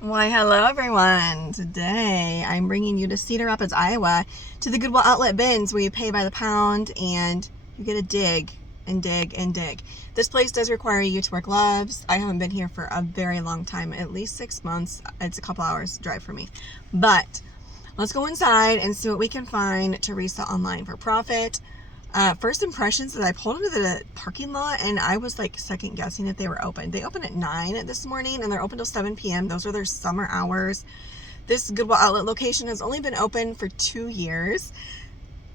Why, hello everyone. Today I'm bringing you to Cedar Rapids, Iowa to the Goodwill outlet bins where you pay by the pound and you get to dig and dig and dig. This place does require you to wear gloves. I haven't been here for a very long time, at least 6 months. It's a couple hours drive for me. But let's go inside and see what we can find to resell online for profit. First impressions is I pulled into the parking lot and I was like second guessing if they were open. They open at 9 this morning and they're open till 7 p.m. Those are their summer hours. This Goodwill outlet location has only been open for 2 years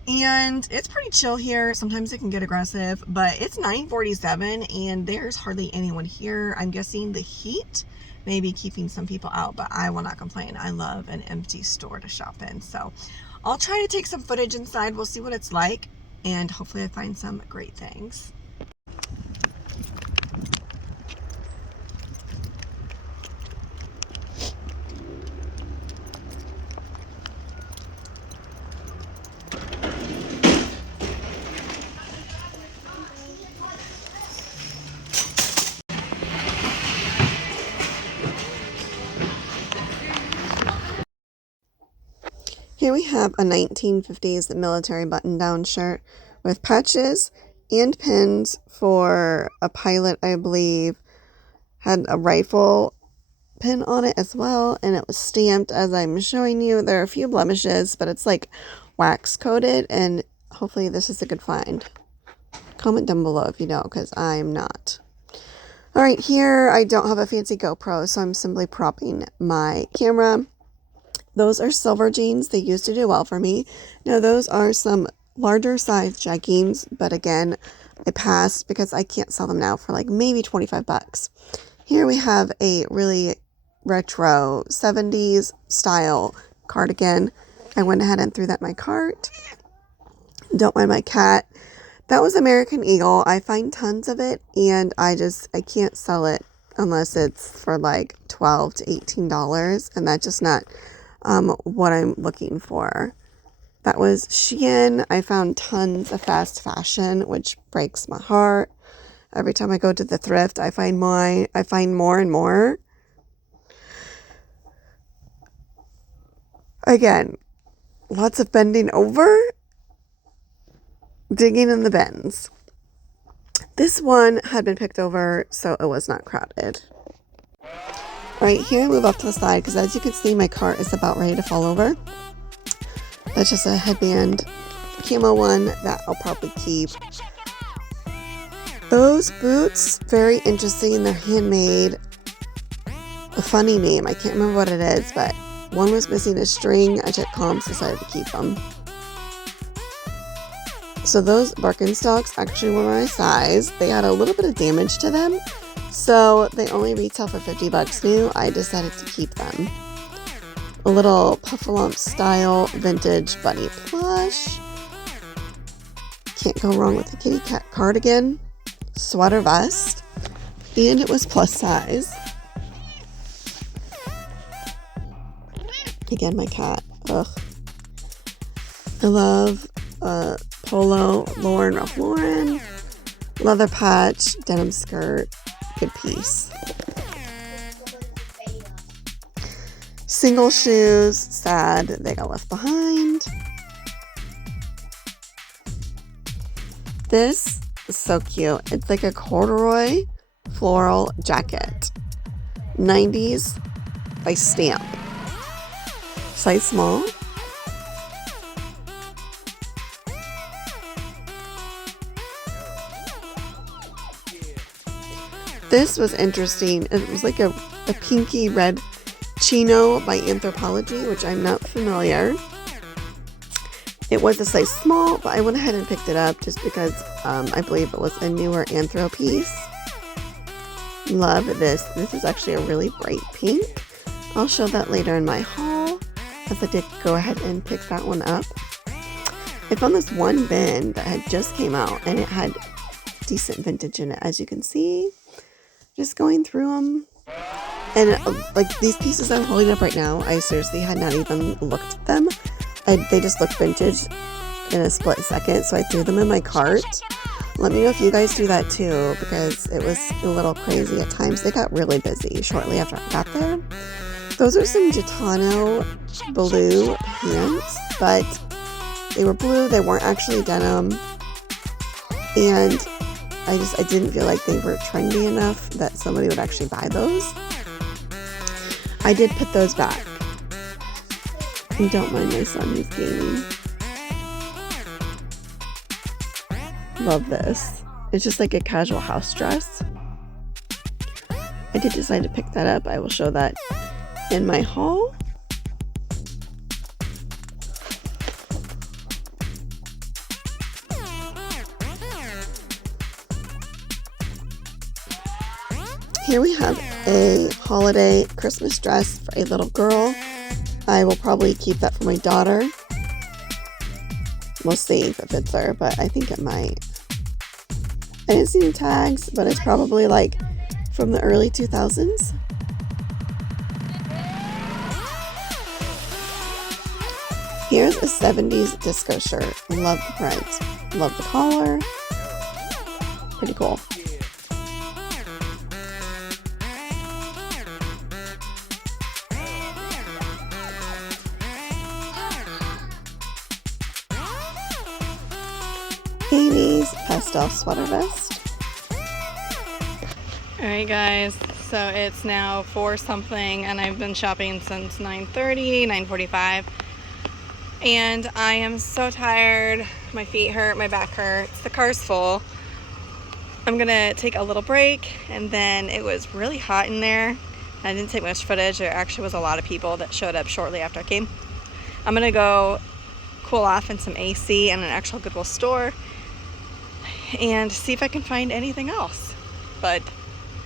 and it's pretty chill here. Sometimes it can get aggressive, but it's 9:47 and there's hardly anyone here. I'm guessing the heat may be keeping some people out, but I will not complain. I love an empty store to shop in. So I'll try to take some footage inside. We'll see what it's like. And hopefully I find some great things. Here we have a 1950s military button-down shirt with patches and pins for a pilot, I believe. Had a rifle pin on it as well, and it was stamped as I'm showing you. There are a few blemishes, but it's like wax coated, and hopefully this is a good find. Comment down below if you know, because I'm not. Alright, here I don't have a fancy GoPro, so I'm simply propping my camera. Those are silver jeans. They used to do well for me. Now those are some larger size jeggings, but again, I passed because I can't sell them now for like maybe 25 bucks. Here we have a really retro 70s style cardigan. I went ahead and threw that in my cart. Don't mind my cat. That was American Eagle. I find tons of it and I can't sell it unless it's for like $12 to $18, and that's just not what I'm looking for. That was Shein. I found tons of fast fashion, which breaks my heart. Every time I go to the thrift, I find more and more. Again, lots of bending over, digging in the bins. This one had been picked over, so it was not crowded. Right here, I move off to the side because as you can see, my cart is about ready to fall over. That's just a headband camo one that I'll probably keep. Those boots, very interesting. They're handmade. A funny name. I can't remember what it is, but one was missing a string. I checked comps, decided to keep them. So those Birkenstocks actually were my size. They had a little bit of damage to them, so they only retail for 50 bucks new. I decided to keep them. A little puffalump style vintage bunny plush. Can't go wrong with a kitty cat cardigan. Sweater vest. And it was plus size. Again, my cat. Ugh. I love polo Ralph Lauren. Leather patch. Denim skirt. Good piece. Single shoes, sad they got left behind. This is so cute. It's like a corduroy floral jacket. 90s by Stamp. Size small. This was interesting. It was like a pinky red chino by Anthropology, which I'm not familiar. It was a size small, but I went ahead and picked it up just because I believe it was a newer Anthro piece. Love this. This is actually a really bright pink. I'll show that later in my haul, as I did go ahead and pick that one up. I found this one bin that had just came out and it had decent vintage in it, as you can see. Just going through them. And like these pieces I'm holding up right now, I seriously had not even looked at them. They just looked vintage in a split second, so I threw them in my cart. Let me know if you guys do that too, because it was a little crazy at times. They got really busy shortly after I got there. Those are some Gitano blue pants, but they were blue, they weren't actually denim, and I didn't feel like they were trendy enough that somebody would actually buy those. I did put those back. And don't mind my son, he's gaming. Love this. It's just like a casual house dress. I did decide to pick that up. I will show that in my haul. Here we have a holiday Christmas dress for a little girl. I will probably keep that for my daughter. We'll see if it fits her, but I think it might. I didn't see any tags, but it's probably like from the early 2000s. Here's a 70s disco shirt. Love the print. Love the collar. Pretty cool. Amy's pastel sweater vest. Alright guys, so it's now 4 something and I've been shopping since 9:30, 9:45, and I am so tired. My feet hurt, my back hurts, the car's full. I'm gonna take a little break, and then it was really hot in there. I didn't take much footage. There actually was a lot of people that showed up shortly after I came. I'm gonna go cool off in some AC and an actual Goodwill store and see if I can find anything else, but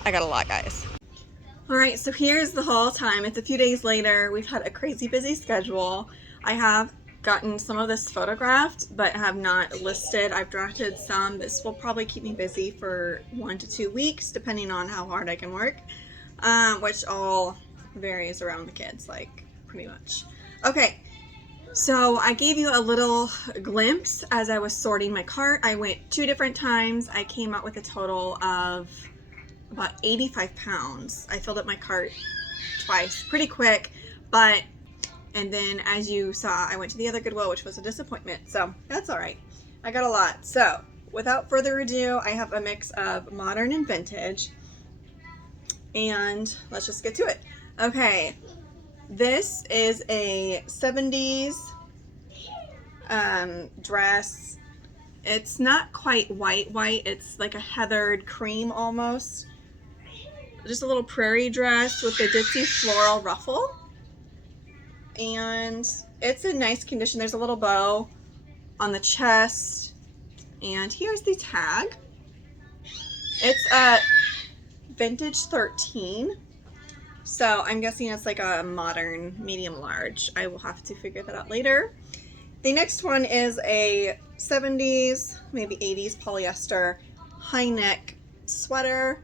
I got a lot, guys. All right, so here's the haul time. It's a few days later. We've had a crazy busy schedule. I have gotten some of this photographed, but have not listed. I've drafted some. This will probably keep me busy for 1 to 2 weeks, depending on how hard I can work, which all varies around the kids, like pretty much. Okay. So I gave you a little glimpse as I was sorting my cart. I went 2 different times. I came out with a total of about 85 pounds. I filled up my cart twice, pretty quick, and then as you saw, I went to the other Goodwill, which was a disappointment. So that's all right. I got a lot. So without further ado, I have a mix of modern and vintage, and let's just get to it. Okay. This is a 70s dress. It's not quite white. It's like a heathered cream almost. Just a little prairie dress with a ditzy floral ruffle. And it's in nice condition. There's a little bow on the chest. And here's the tag. It's a vintage 13. So I'm guessing it's like a modern medium large. I will have to figure that out later. The next one is a 70s, maybe 80s polyester high neck sweater.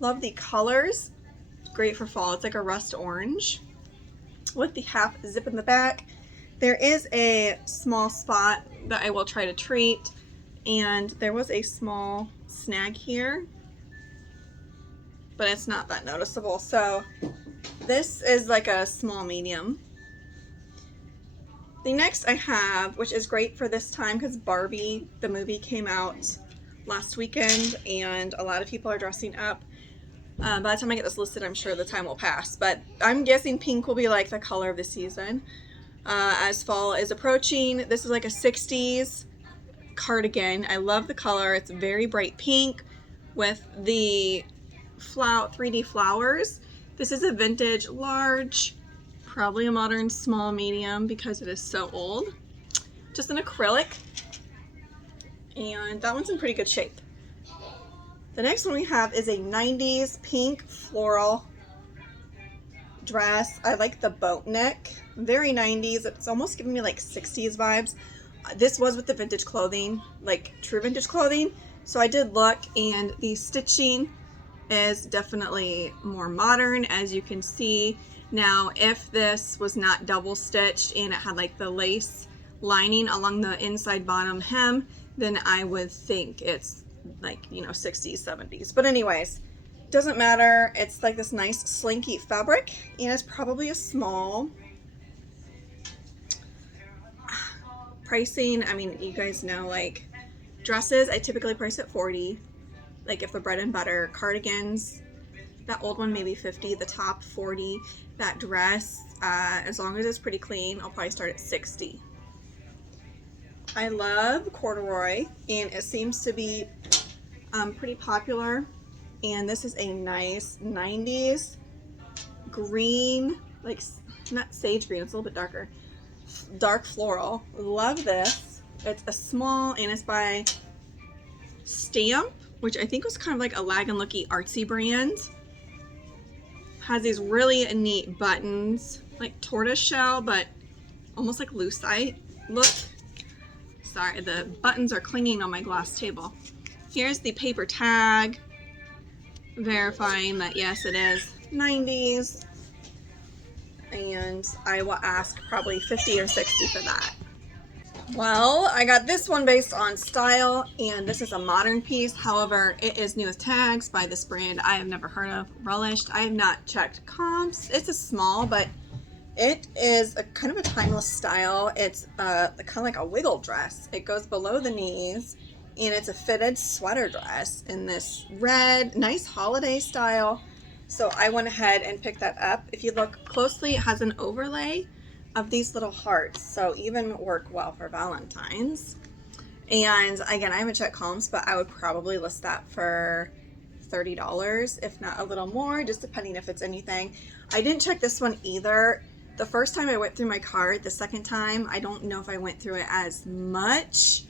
Love the colors. Great for fall. It's like a rust orange with the half zip in the back. There is a small spot that I will try to treat, and there was a small snag here, but it's not that noticeable. So this is like a small medium. The next I have, which is great for this time because Barbie, the movie, came out last weekend and a lot of people are dressing up. By the time I get this listed, I'm sure the time will pass, but I'm guessing pink will be like the color of the season as fall is approaching. This is like a 60s cardigan. I love the color. It's very bright pink with the 3D flowers. This is a vintage large, probably a modern small medium because it is so old. Just an acrylic, and that one's in pretty good shape. The next one we have is a 90s pink floral dress. I like the boat neck, very 90s. It's almost giving me like 60s vibes. This was with the vintage clothing, like true vintage clothing. So I did look, and the stitching is definitely more modern, as you can see. Now, if this was not double stitched and it had like the lace lining along the inside bottom hem, then I would think it's like, you know, 60s, 70s. But anyways, Doesn't matter. It's like this nice slinky fabric, and it's probably a small. Pricing, I mean, you guys know, like dresses, I typically price at 40. Like if the bread and butter, cardigans, that old one maybe 50, the top 40. That dress, as long as it's pretty clean, I'll probably start at 60. I love corduroy, and it seems to be pretty popular. And this is a nice 90s green, like not sage green, it's a little bit darker, dark floral. Love this. It's a small, and it's by Stamp, which I think was kind of like a Lagan-looky artsy brand. Has these really neat buttons, like tortoise shell, but almost like lucite look. Sorry, the buttons are clinging on my glass table. Here's the paper tag verifying that yes, it is 90s, and I will ask probably 50 or 60 for that. Well, I got this one based on style, and this is a modern piece. However, it is new with tags by this brand I have never heard of, Relished. I have not checked comps. It's a small, but it is a kind of a timeless style. It's kind of like a wiggle dress. It goes below the knees, and it's a fitted sweater dress in this red, nice holiday style. So I went ahead and picked that up. If you look closely, it has an overlay of these little hearts, so even work well for Valentine's. And again, I haven't checked comps, but I would probably list that for $30, if not a little more, just depending if it's anything. I didn't check this one either. The first time I went through my cart, the second time, I don't know if I went through it as much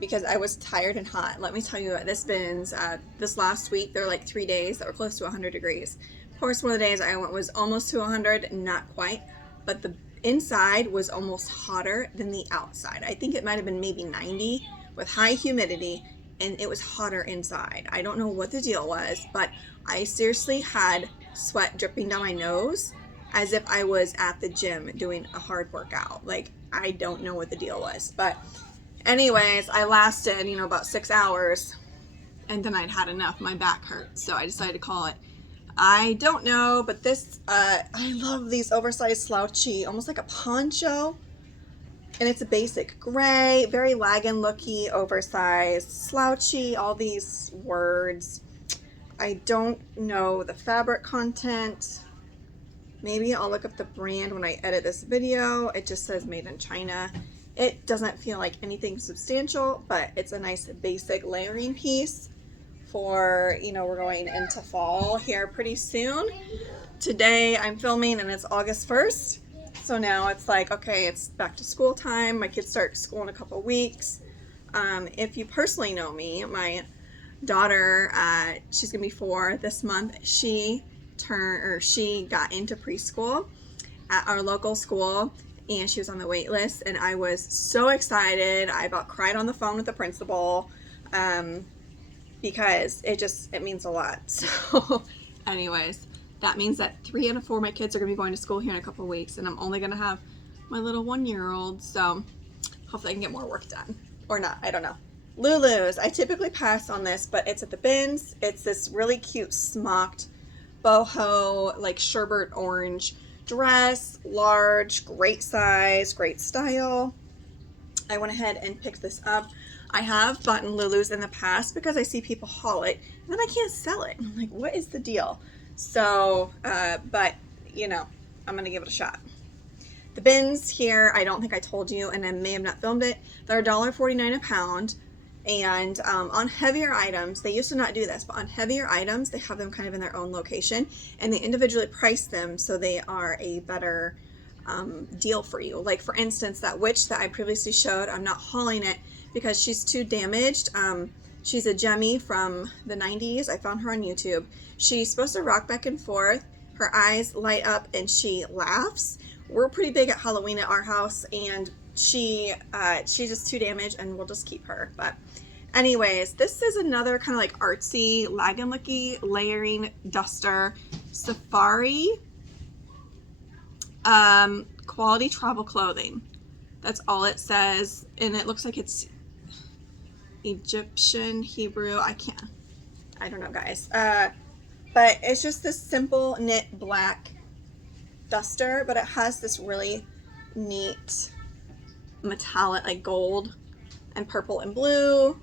because I was tired and hot. Let me tell you, this bins, this last week, there were like 3 days that were close to 100 degrees. Of course, one of the days I went was almost to 100, not quite, but the inside was almost hotter than the outside. I think it might have been maybe 90 with high humidity, and it was hotter inside. I don't know what the deal was, but I seriously had sweat dripping down my nose as if I was at the gym doing a hard workout. Like, I don't know what the deal was. But anyways, I lasted, about 6 hours, and then I'd had enough. My back hurt, so I decided to call it. I don't know, but this, I love these oversized slouchy, almost like a poncho. And it's a basic gray, very Lagan-looky, oversized, slouchy, all these words. I don't know the fabric content. Maybe I'll look up the brand when I edit this video. It just says made in China. It doesn't feel like anything substantial, but it's a nice basic layering piece for, we're going into fall here pretty soon. Today I'm filming and it's August 1st. So now it's like, okay, it's back to school time. My kids start school in a couple weeks. If you personally know me, my daughter, she's gonna be 4 this month. She got into preschool at our local school, and she was on the wait list, and I was so excited. I about cried on the phone with the principal because it means a lot. So anyways, that means that 3 out of 4 of my kids are gonna be going to school here in a couple weeks, and I'm only gonna have my little 1-year-old, so hopefully I can get more work done. Or not, I don't know. Lulu's, I typically pass on this, but it's at the bins. It's this really cute smocked boho, like sherbet orange dress, large, great size, great style. I went ahead and picked this up. I have bought in Lulu's in the past because I see people haul it, and then I can't sell it. I'm like, what is the deal? So, but, I'm going to give it a shot. The bins here, I don't think I told you, and I may have not filmed it. They're $1.49 a pound. And on heavier items, they used to not do this, but on heavier items, they have them kind of in their own location, and they individually price them so they are a better deal for you. Like, for instance, that witch that I previously showed, I'm not hauling it because she's too damaged. She's a Jemmy from the 90s. I found her on YouTube. She's supposed to rock back and forth. Her eyes light up and she laughs. We're pretty big at Halloween at our house, and she's just too damaged, and we'll just keep her. But anyways, this is another kind of like artsy, Lagan-looky layering duster, safari, quality travel clothing. That's all it says, and it looks like it's Egyptian, Hebrew. I don't know, guys. But it's just this simple knit black duster, but it has this really neat metallic, like gold and purple and blue,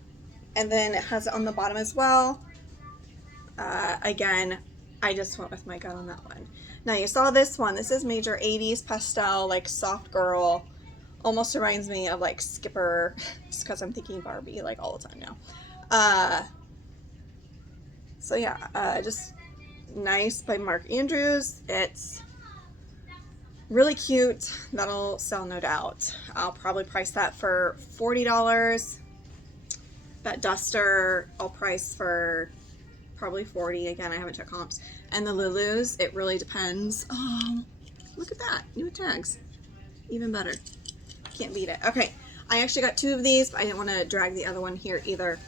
and then it has it on the bottom as well. Again, I just went with my gut on that one. Now you saw this one. This is major 80s pastel, like soft girl. Almost reminds me of like Skipper, just because I'm thinking Barbie like all the time now. So yeah, just nice by Mark Andrews. It's really cute. That'll sell no doubt. I'll probably price that for $40. That duster I'll price for probably 40. Again, I haven't checked comps. And the Lulus, it really depends. Oh, look at that. New tags. Even better. Can't beat it. Okay, I actually got 2 of these, but I didn't want to drag the other one here either.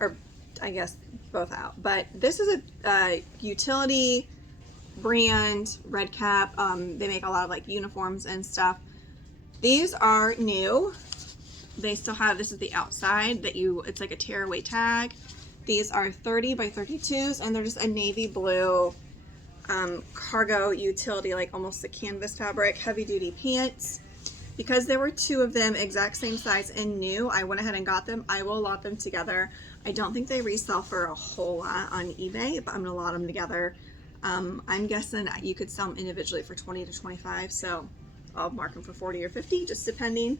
Or I guess both out. But this is a utility brand, Red Cap. They make a lot of like uniforms and stuff. These are new. They still have, this is the outside that it's like a tearaway tag. These are 30 by 32s, and they're just a navy blue cargo utility, like almost a canvas fabric, heavy duty pants. Because there were 2 of them, exact same size and new, I went ahead and got them. I will lot them together. I don't think they resell for a whole lot on eBay, but I'm gonna lot them together. I'm guessing you could sell them individually for 20 to 25, so I'll mark them for 40 or 50, just depending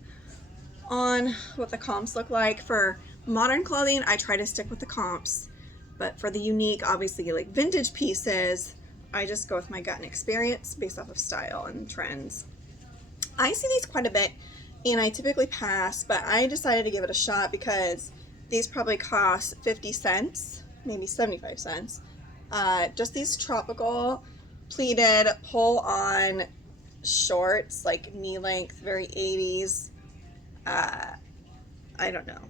on what the comps look like. For modern clothing, I try to stick with the comps, but for the unique, obviously like vintage pieces, I just go with my gut and experience based off of style and trends. I see these quite a bit, and I typically pass, but I decided to give it a shot because these probably cost 50 cents, maybe 75 cents. Just these tropical pleated pull-on shorts, like knee length, very 80s. I don't know.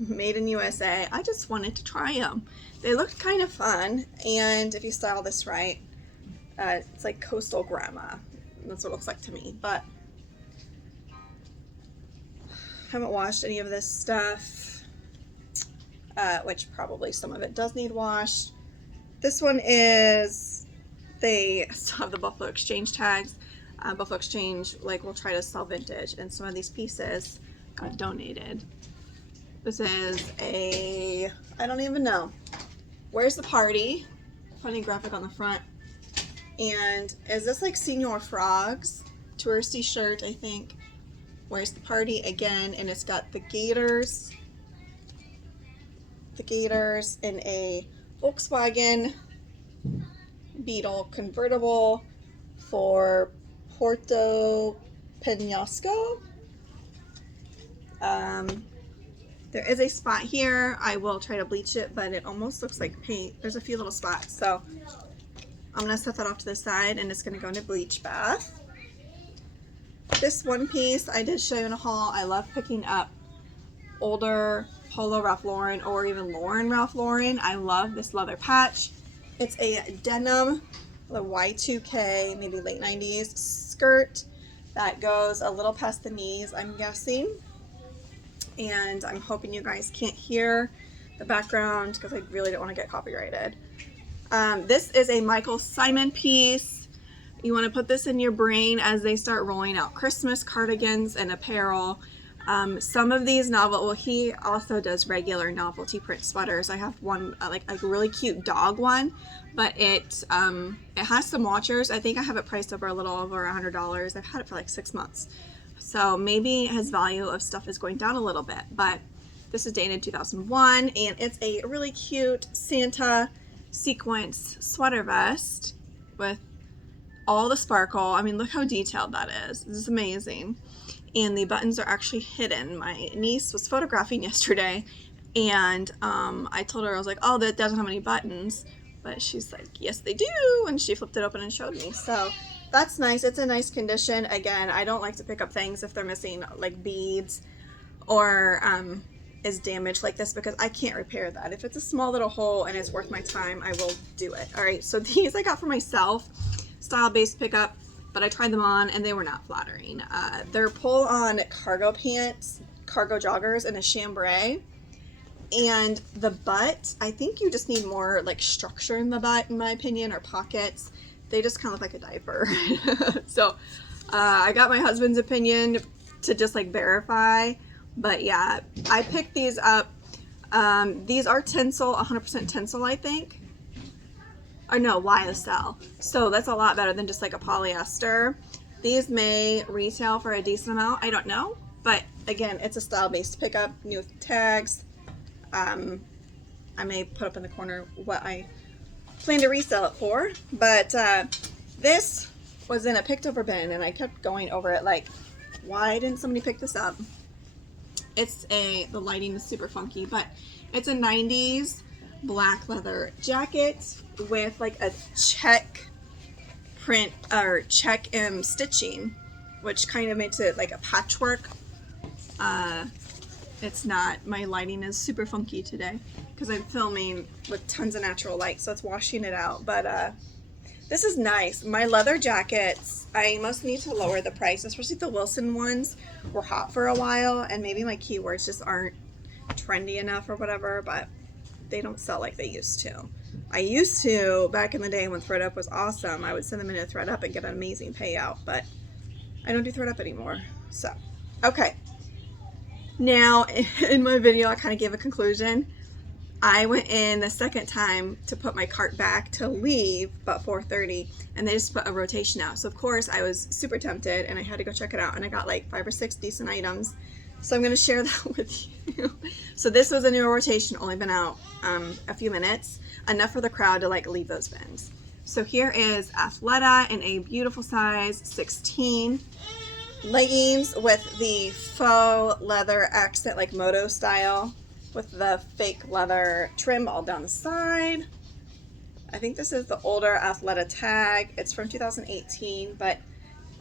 Made in USA. I just wanted to try them. They looked kind of fun, and if you style this right, it's like coastal grandma. That's what it looks like to me, but haven't washed any of this stuff, which probably some of it does need washed. This one is, they still have the Buffalo Exchange tags. Buffalo Exchange, like, will try to sell vintage, and some of these pieces got donated. This is a, I don't even know. Where's the party? Funny graphic on the front. And is this like Senior Frogs? Touristy shirt, I think. Where's the party again? And it's got the Gators. The Gators in a Volkswagen Beetle convertible for Puerto Penasco. There is a spot here. I will try to bleach it, but it almost looks like paint. There's a few little spots, so I'm gonna set that off to the side, and it's gonna go in a bleach bath. This one piece I did show you in a haul. I love picking up older Polo Ralph Lauren or even Lauren Ralph Lauren. I love this leather patch. It's a denim, the Y2K, maybe late 90s skirt that goes a little past the knees, I'm guessing. And I'm hoping you guys can't hear the background because I really don't want to get copyrighted. This is a Michael Simon piece. You want to put this in your brain as they start rolling out Christmas cardigans and apparel. Some of these well, he also does regular novelty print sweaters. I have one, like a really cute dog one, but it has some watchers. I think I have it priced over a little over $100. I've had it for like 6 months. So maybe his value of stuff is going down a little bit, but this is dated 2001, and it's a really cute Santa sequence sweater vest with all the sparkle. I mean, look how detailed that is. This is amazing. And the buttons are actually hidden. My niece was photographing yesterday, and I told her, I was like, oh, that doesn't have any buttons. But she's like, yes, they do. And she flipped it open and showed me. So that's nice. It's a nice condition. Again, I don't like to pick up things if they're missing like beads or is damaged like this, because I can't repair that. If it's a small little hole and it's worth my time, I will do it. All right, so these I got for myself, style-based pickup, but I tried them on and they were not flattering. They're pull-on cargo pants, cargo joggers in a chambray. And the butt, I think you just need more like structure in the butt, in my opinion, or pockets. They just kind of look like a diaper. So I got my husband's opinion to just like verify. But yeah, I picked these up. These are tinsel, 100% tinsel, I think. Or no, YSL. So that's a lot better than just like a polyester. These may retail for a decent amount. I don't know. But again, it's a style-based pickup, new with tags. I may put up in the corner what I plan to resell it for. But this was in a picked over bin, and I kept going over it like, why didn't somebody pick this up? The lighting is super funky, but it's a 90s black leather jacket with like a check print or check stitching, which kind of makes it like a patchwork. It's not, my lighting is super funky today because I'm filming with tons of natural light, so it's washing it out. But this is nice. My leather jackets, I must need to lower the price, especially the Wilson ones were hot for a while, and maybe my keywords just aren't trendy enough or whatever, but they don't sell like they used to. I used to, back in the day when ThredUp was awesome, I would send them in a ThredUp and get an amazing payout, but I don't do ThredUp anymore. So, okay. Now, in my video, I kind of gave a conclusion. I went in the second time to put my cart back to leave about 4:30, and they just put a rotation out. So of course I was super tempted, and I had to go check it out, and I got like 5 or 6 decent items. So I'm going to share that with you. So this was a new rotation, only been out a few minutes, enough for the crowd to like leave those bins. So here is Athleta in a beautiful size 16. Leggings with the faux leather accent, like moto style, with the fake leather trim all down the side. I think this is the older Athleta tag. It's from 2018, but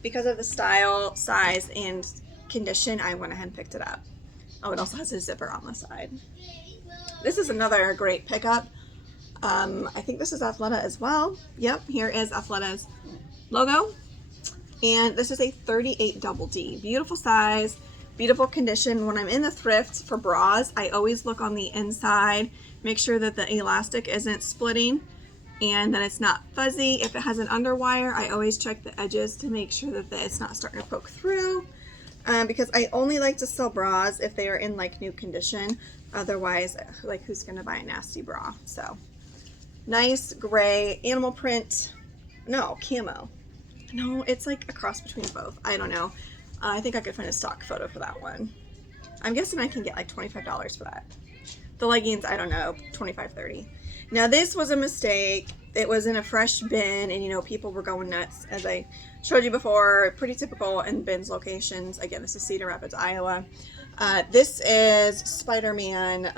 because of the style, size, and condition, I went ahead and picked it up. Oh, it also has a zipper on the side. This is another great pickup. I think this is Athleta as well. Yep, here is Athleta's logo. And this is a 38 double D. Beautiful size, beautiful condition. When I'm in the thrift for bras, I always look on the inside, make sure that the elastic isn't splitting and that it's not fuzzy. If it has an underwire, I always check the edges to make sure that it's not starting to poke through. Because I only like to sell bras if they are in like new condition. Otherwise, like who's gonna buy a nasty bra? So nice gray animal print. No, camo. No, it's like a cross between both. I don't know. I think I could find a stock photo for that one. I'm guessing I can get like $25 for that. The leggings, I don't know, $25, $30. Now this was a mistake. It was in a fresh bin, and you know, people were going nuts, as I showed you before. Pretty typical in bins locations. Again, this is Cedar Rapids, Iowa. This is Spider-Man.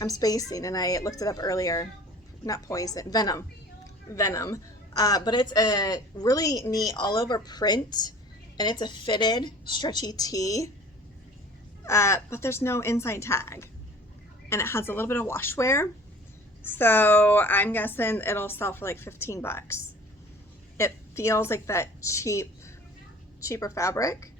I'm spacing, and I looked it up earlier. Not poison, Venom. But it's a really neat all over print, and it's a fitted stretchy tee, but there's no inside tag, and it has a little bit of wash wear, so I'm guessing it'll sell for like 15 bucks. It feels like that cheaper fabric,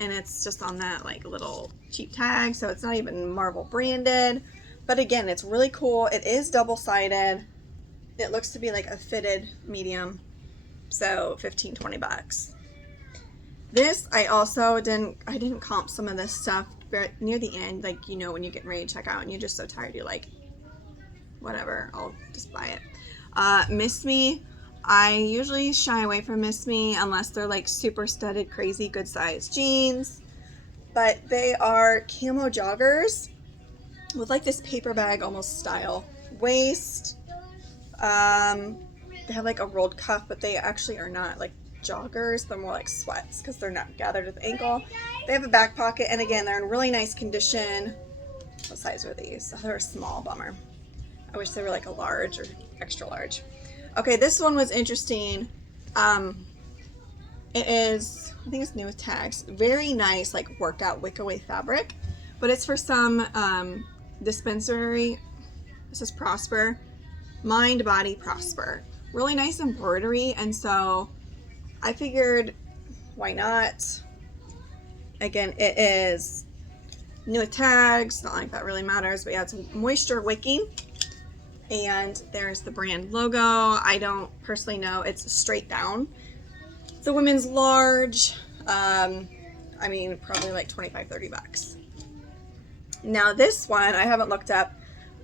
and it's just on that like little cheap tag, so it's not even Marvel branded. But again, it's really cool. It is double-sided. It looks to be like a fitted medium. So 15, 20 bucks. This, I didn't comp some of this stuff near the end. Like, you know, when you're getting ready to check out and you're just so tired, you're like, whatever, I'll just buy it. Miss Me. I usually shy away from Miss Me unless they're like super studded, crazy, good size jeans. But they are camo joggers with like this paper bag almost style waist. They have like a rolled cuff, but they actually are not like joggers. They're more like sweats because they're not gathered at the ankle. They have a back pocket, and again, they're in really nice condition. What size are these? Oh, they're a small, bummer. I wish they were like a large or extra large. Okay, this one was interesting. It is, I think it's new with tags. Very nice, like workout wick away fabric, but it's for some dispensary. This is Prosper, Mind, Body, Prosper. Really nice embroidery, and so I figured, why not? Again, it is new with tags, not like that really matters, but yeah, it's moisture wicking. And there's the brand logo. I don't personally know. It's straight down. The women's large. I mean, probably like 25, 30 bucks. Now this one, I haven't looked up,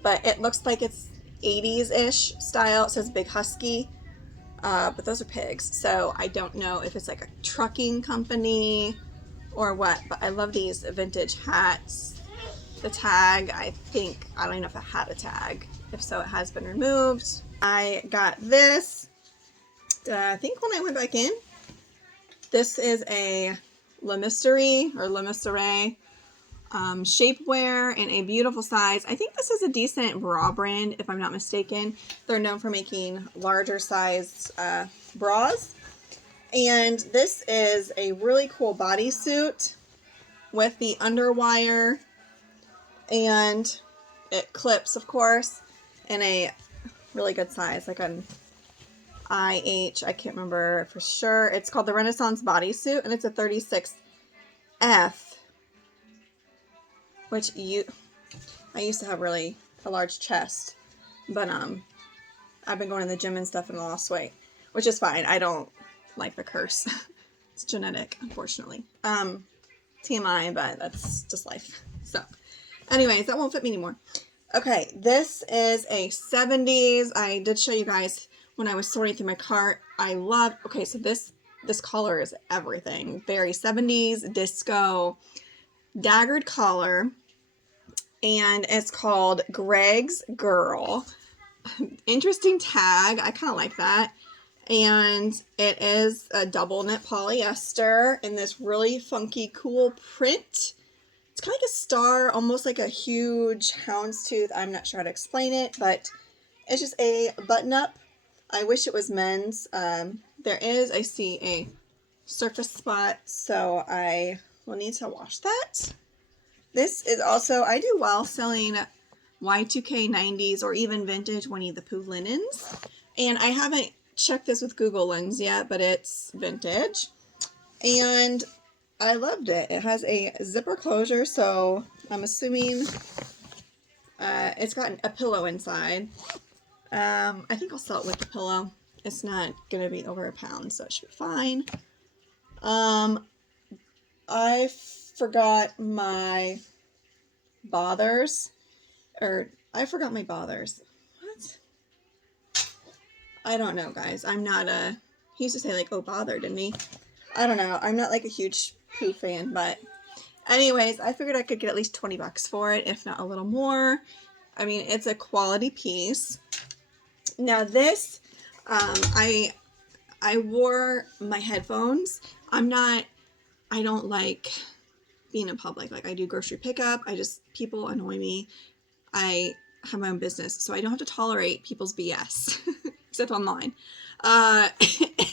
but it looks like it's 80s-ish style. It says Big Husky, but those are pigs. So I don't know if it's like a trucking company or what, but I love these vintage hats. The tag, I don't even know if it had a tag. If so, it has been removed. I got this, I think when I went back in. This is a Lemisserie or Lemisserie shapewear in a beautiful size. I think this is a decent bra brand, if I'm not mistaken. They're known for making larger sized bras. And this is a really cool bodysuit with the underwire, and it clips, of course, in a really good size, like an IH, I can't remember for sure. It's called the Renaissance Bodysuit, and it's a 36F, which I used to have really a large chest, but I've been going to the gym and stuff and lost weight, which is fine. I don't like the curse. It's genetic, unfortunately. TMI, but that's just life. So anyways, that won't fit me anymore. Okay, this is a 70s. I did show you guys when I was sorting through my cart. Okay, so this collar is everything. Very 70s disco daggered collar, and it's called Greg's Girl. Interesting tag. I kind of like that. And it is a double knit polyester in this really funky, cool print. It's kind of like a star, almost like a huge houndstooth. I'm not sure how to explain it, but it's just a button up. I wish it was men's. There is, I see, a surface spot, so I will need to wash that. This is also, I do well selling Y2K 90s or even vintage Winnie the Pooh linens. And I haven't checked this with Google Lens yet, but it's vintage. And I loved it. It has a zipper closure, so I'm assuming it's got a pillow inside. I think I'll sell it with the pillow. It's not going to be over a pound, so it should be fine. I forgot my bothers. What? I don't know, guys. I'm not he used to say like, oh, bother, didn't he? I don't know. I'm not like a huge Pooh fan, but anyways, I figured I could get at least 20 bucks for it, if not a little more. I mean, it's a quality piece. Now this, I wore my headphones. I don't like being in public. Like, I do grocery pickup. People annoy me. I have my own business, so I don't have to tolerate people's BS, except online.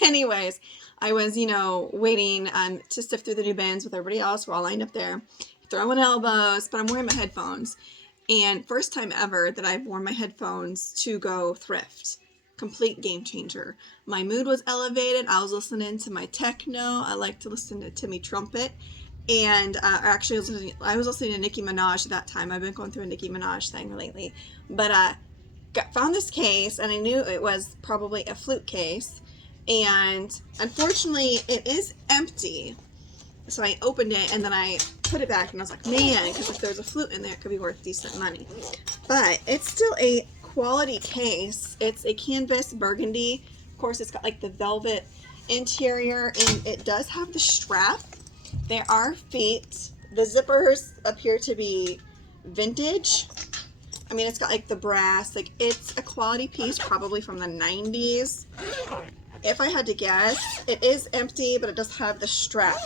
Anyways, I was, waiting to sift through the new bins with everybody else. We're all lined up there, throwing elbows, but I'm wearing my headphones. And first time ever that I've worn my headphones to go thrift. Complete game changer. My mood was elevated. I was listening to my techno. I like to listen to Timmy Trumpet. And actually, I was listening to Nicki Minaj at that time. I've been going through a Nicki Minaj thing lately. But found this case, and I knew it was probably a flute case. And unfortunately, it is empty. So I opened it, and then I put it back, and I was like, man, because if there's a flute in there, it could be worth decent money. But it's still a quality case. It's a canvas burgundy. Of course, it's got like the velvet interior, and it does have the strap. There are feet. The zippers appear to be vintage. I mean, it's got like the brass. Like, it's a quality piece, probably from the 90s. If I had to guess, it is empty, but it does have the strap,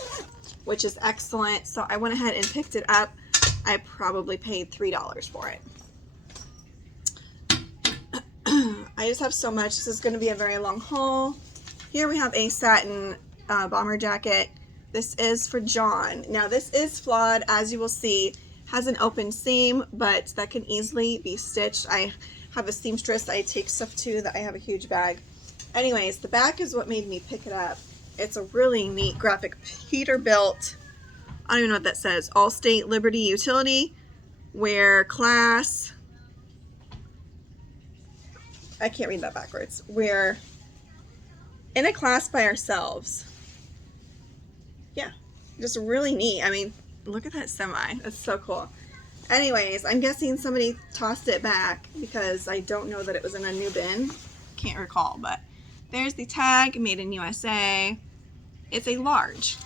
which is excellent. So I went ahead and picked it up. I probably paid $3 for it. I just have so much. This is going to be a very long haul. Here we have a satin bomber jacket. This is for John. Now this is flawed, as you will see. Has an open seam, but that can easily be stitched. I have a seamstress I take stuff to that I have a huge bag. Anyways, the back is what made me pick it up. It's a really neat graphic Peterbilt I don't even know what that says. Allstate Liberty Utility. We're class. I can't read that backwards. We're in a class by ourselves. Yeah, just really neat. I mean, look at that semi. That's so cool. Anyways, I'm guessing somebody tossed it back because I don't know that it was in a new bin. Can't recall, but there's the tag, made in USA. It's a large.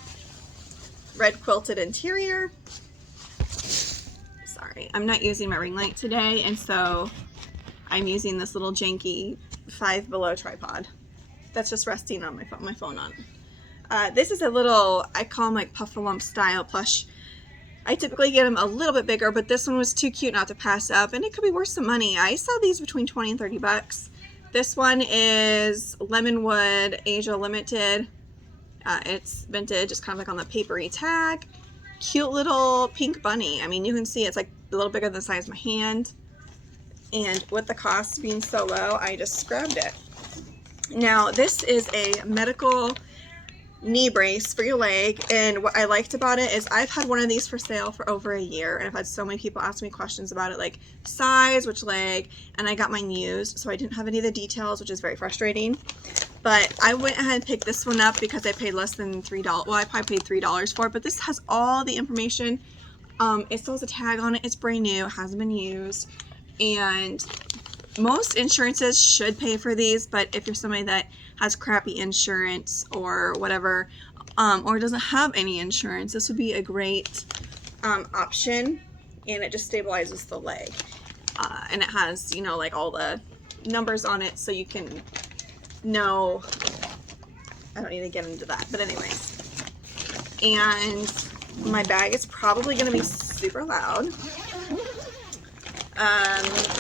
Red quilted interior. Sorry, I'm not using my ring light today, and so I'm using this little janky 5 Below tripod that's just resting on my phone on. This is a little, I call them like Puffalump style plush. I typically get them a little bit bigger, but this one was too cute not to pass up, and it could be worth some money. I sell these between 20 and 30 bucks. This one is Lemonwood Asia Limited. It's vintage. It's kind of like on the papery tag. Cute little pink bunny. I mean, you can see it's like a little bigger than the size of my hand. And with the cost being so low, I just grabbed it. Now, this is a medical knee brace for your leg, and what I liked about it is I've had one of these for sale for over a year, and I've had so many people ask me questions about it, like size, which leg, and I got mine used, so I didn't have any of the details, which is very frustrating. But I went ahead and picked this one up because I paid less than $3. Well, I probably paid $3 for it, but this has all the information. It still has a tag on it. It's brand new. It hasn't been used. And most insurances should pay for these, but if you're somebody that has crappy insurance or whatever, or doesn't have any insurance, this would be a great option, and it just stabilizes the leg. And it has, you know, like all the numbers on it, so you can know. I don't need to get into that, but anyways. And my bag is probably going to be super loud.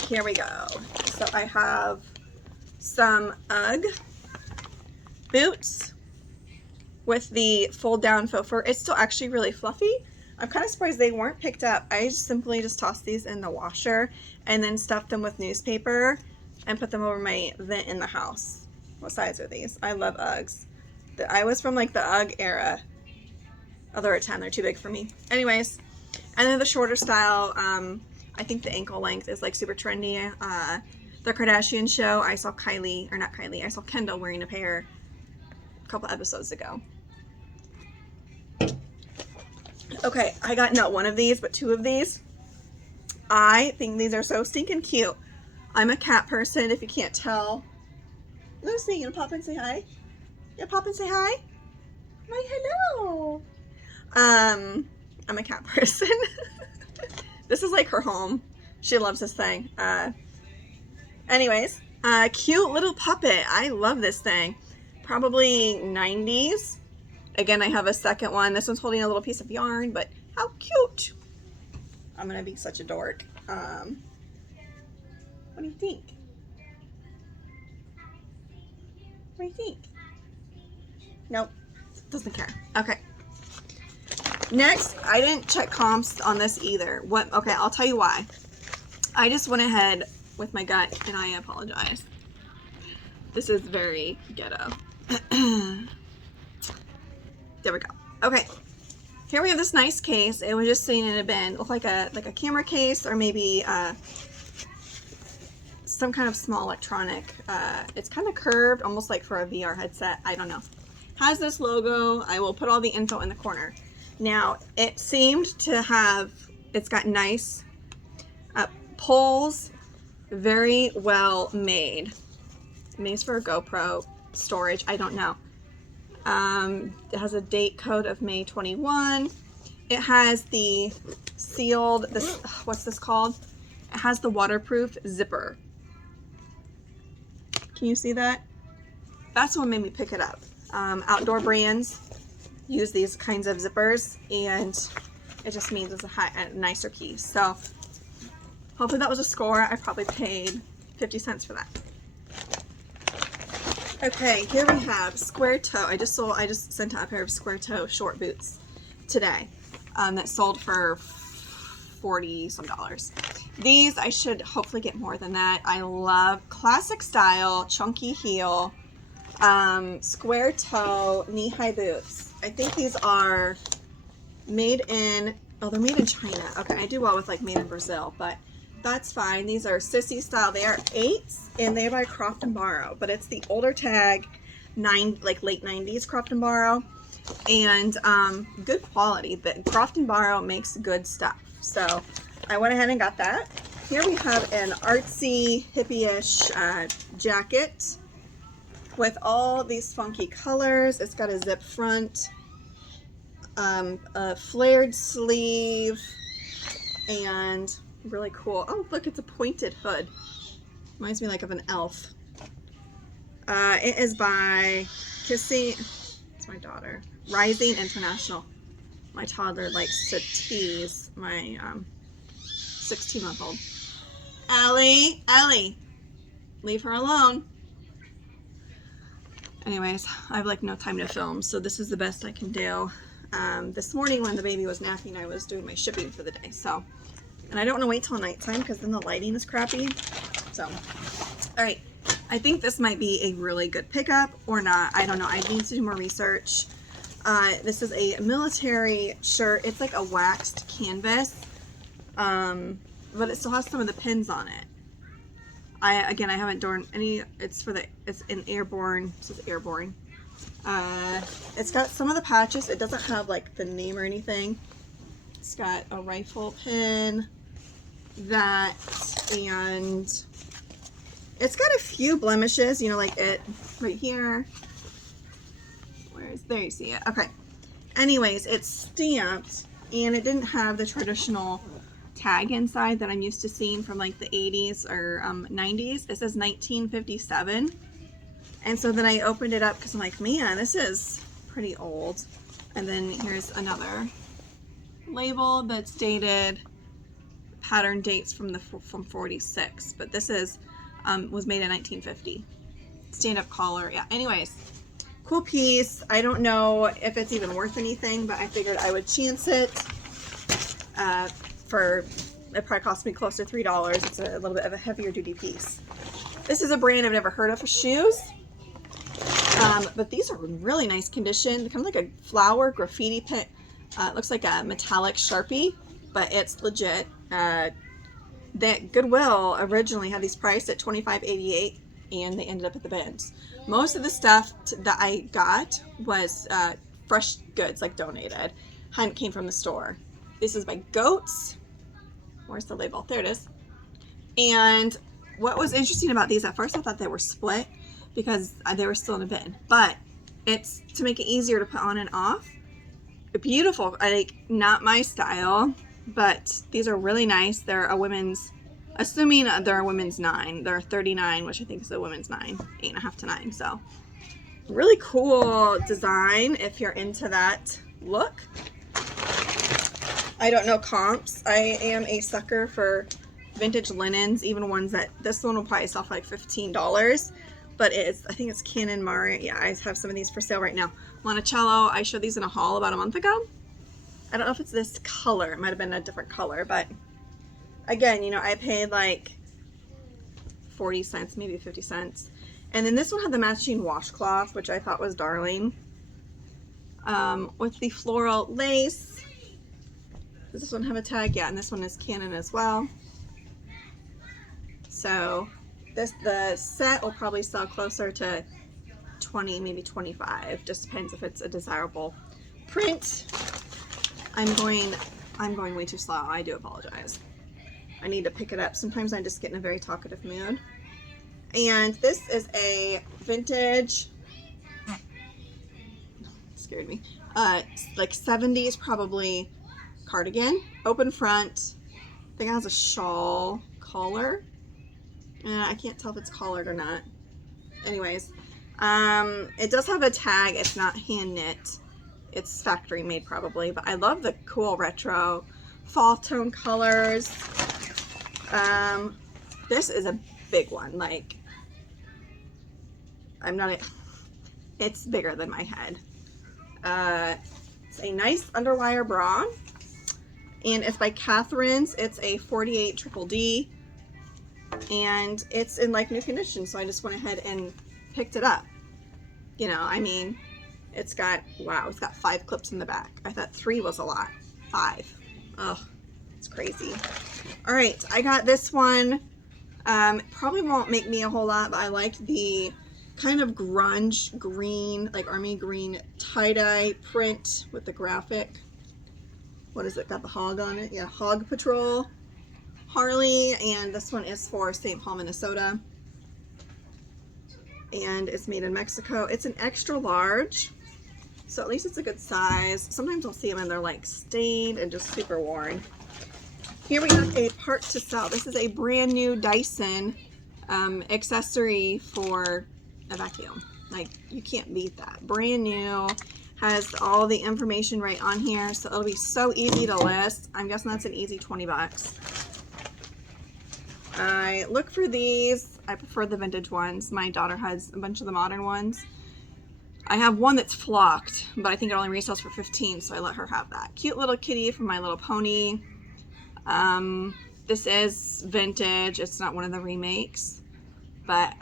Here we go. So I have some UGG boots with the fold down faux fur. It's still actually really fluffy. I'm kind of surprised they weren't picked up. I simply just tossed these in the washer and then stuffed them with newspaper and put them over my vent in the house. What size are these? I love Uggs. I was from like the UGG era. Oh, they're a 10. They're too big for me. Anyways, and then the shorter style, I think the ankle length is like super trendy. The Kardashian show, I saw Kylie, or not Kylie, I saw Kendall wearing a pair a couple episodes ago. Okay, I got not one of these, but 2 of these. I think these are so stinking cute. I'm a cat person, if you can't tell. Lucy, you gonna pop and say hi? You pop and say hi? Why, hello. I'm a cat person. This is like her home. She loves this thing. Anyways, cute little puppet. I love this thing. Probably 90s. Again, I have a second one. This one's holding a little piece of yarn, but how cute. I'm gonna be such a dork. What do you think? What do you think? Nope, doesn't care. Okay. Next, I didn't check comps on this either. Okay, I'll tell you why. I just went ahead with my gut, and I apologize. This is very ghetto. There we go. Okay, here we have this nice case. It was just sitting in a bin. It looked like a camera case, or maybe some kind of small electronic. It's kind of curved, almost like for a VR headset. I don't know. Has this logo. I will put all the info in the corner. Now, it seemed to have, it's got nice poles, very well made. Maybe it's for a GoPro storage, I don't know. It has a date code of May 21. It has the sealed, what's this called? It has the waterproof zipper. Can you see that? That's what made me pick it up. Outdoor brands use these kinds of zippers, and it just means it's a nicer piece. So hopefully that was a score. I probably paid 50 cents for that. Okay, here we have square toe. I just sent out a pair of square toe short boots today that sold for $40 some. These I should hopefully get more than that. I love classic style, chunky heel, square toe, knee-high boots. I think these are Made in, oh, they're made in China. Okay, I do well with like made in Brazil, but that's fine. These are sissy style. They are 8s and they're by Croft and Barrow, but it's the older tag, like late 90s Croft and Barrow, and good quality. The Croft and Barrow makes good stuff. So I went ahead and got that. Here we have an artsy, hippie-ish jacket with all these funky colors. It's got a zip front, a flared sleeve, and really cool. Oh, look, it's a pointed hood. Reminds me like of an elf. It is by Kissy. It's my daughter. Rising International. My toddler likes to tease my 16-month-old. Ellie, leave her alone. Anyways, I have like no time to film, so this is the best I can do. This morning when the baby was napping, I was doing my shipping for the day. So, and I don't want to wait till nighttime because then the lighting is crappy. So, all right, I think this might be a really good pickup or not. I don't know. I need to do more research. This is a military shirt. It's like a waxed canvas, but it still has some of the pins on it. I haven't done any. It's in airborne. This is airborne. It's got some of the patches. It doesn't have like the name or anything. It's got a rifle pin, that, and it's got a few blemishes, you know, like it right here. There you see it. Okay. Anyways, it's stamped and it didn't have the traditional tag inside that I'm used to seeing from like the 80s or 90s. It says 1957. And so then I opened it up because I'm like, man, this is pretty old. And then here's another label that's dated, pattern dates from 46, but this is was made in 1950. Stand-up collar. Yeah, anyways, cool piece. I don't know if it's even worth anything, but I figured I would chance it. It probably cost me close to $3. It's a little bit of a heavier duty piece. This is a brand I've never heard of for shoes. But these are in really nice condition. Kind of like a flower graffiti pin. It looks like a metallic Sharpie, but it's legit. That Goodwill originally had these priced at $25.88, and they ended up at the bins. Most of the stuff that I got was fresh goods, like donated. Came from the store. This is by Goats. Where's the label? There it is. And what was interesting about these, at first I thought they were split because they were still in a bin, but it's to make it easier to put on and off. Beautiful. Not my style, but these are really nice. They're a women's, assuming they're a women's 9. They're 39, which I think is a women's 9, 8.5 to 9. So really cool design if you're into that look. I don't know comps. I am a sucker for vintage linens, even ones that, this one will probably sell for like $15, but I think it's Canon Mari. Yeah, I have some of these for sale right now. Monticello, I showed these in a haul about a month ago. I don't know if it's this color. It might have been a different color, but again, you know, I paid like 40 cents, maybe 50 cents. And then this one had the matching washcloth, which I thought was darling. With the floral lace. Does this one have a tag? Yeah, and this one is Canon as well. So the set will probably sell closer to 20, maybe 25. Just depends if it's a desirable print. I'm going way too slow. I do apologize. I need to pick it up. Sometimes I just get in a very talkative mood. And this is a vintage, scared me, like 70s probably cardigan, open front. I think it has a shawl collar. I can't tell if it's collared or not. Anyways, it does have a tag. It's not hand knit. It's factory made probably, but I love the cool retro fall tone colors. This is a big one. Like, it's bigger than my head. It's a nice underwire bra, and it's by Catherine's. It's a 48 triple D, and it's in like new condition, so I just went ahead and picked it up. You know, I mean, It's got, wow, it's got 5 clips in the back. I thought 3 was a lot. 5. Oh, it's crazy. All right, I got this one. Probably won't make me a whole lot, but I liked the kind of grunge green, like army green tie-dye print with the graphic. What is it? Got the hog on it? Yeah, Hog Patrol Harley, and this one is for St. Paul, Minnesota. And it's made in Mexico. It's an extra large, so at least it's a good size. Sometimes I'll see them and they're like stained and just super worn. Here we have a part to sell. This is a brand new Dyson accessory for a vacuum. Like, you can't beat that. Brand new, has all the information right on here, so it'll be so easy to list. I'm guessing that's an easy 20 bucks. I look for these. I prefer the vintage ones. My daughter has a bunch of the modern ones. I have one that's flocked, but I think it only resells for 15, so I let her have that. Cute little kitty from My Little Pony. This is vintage. It's not one of the remakes, but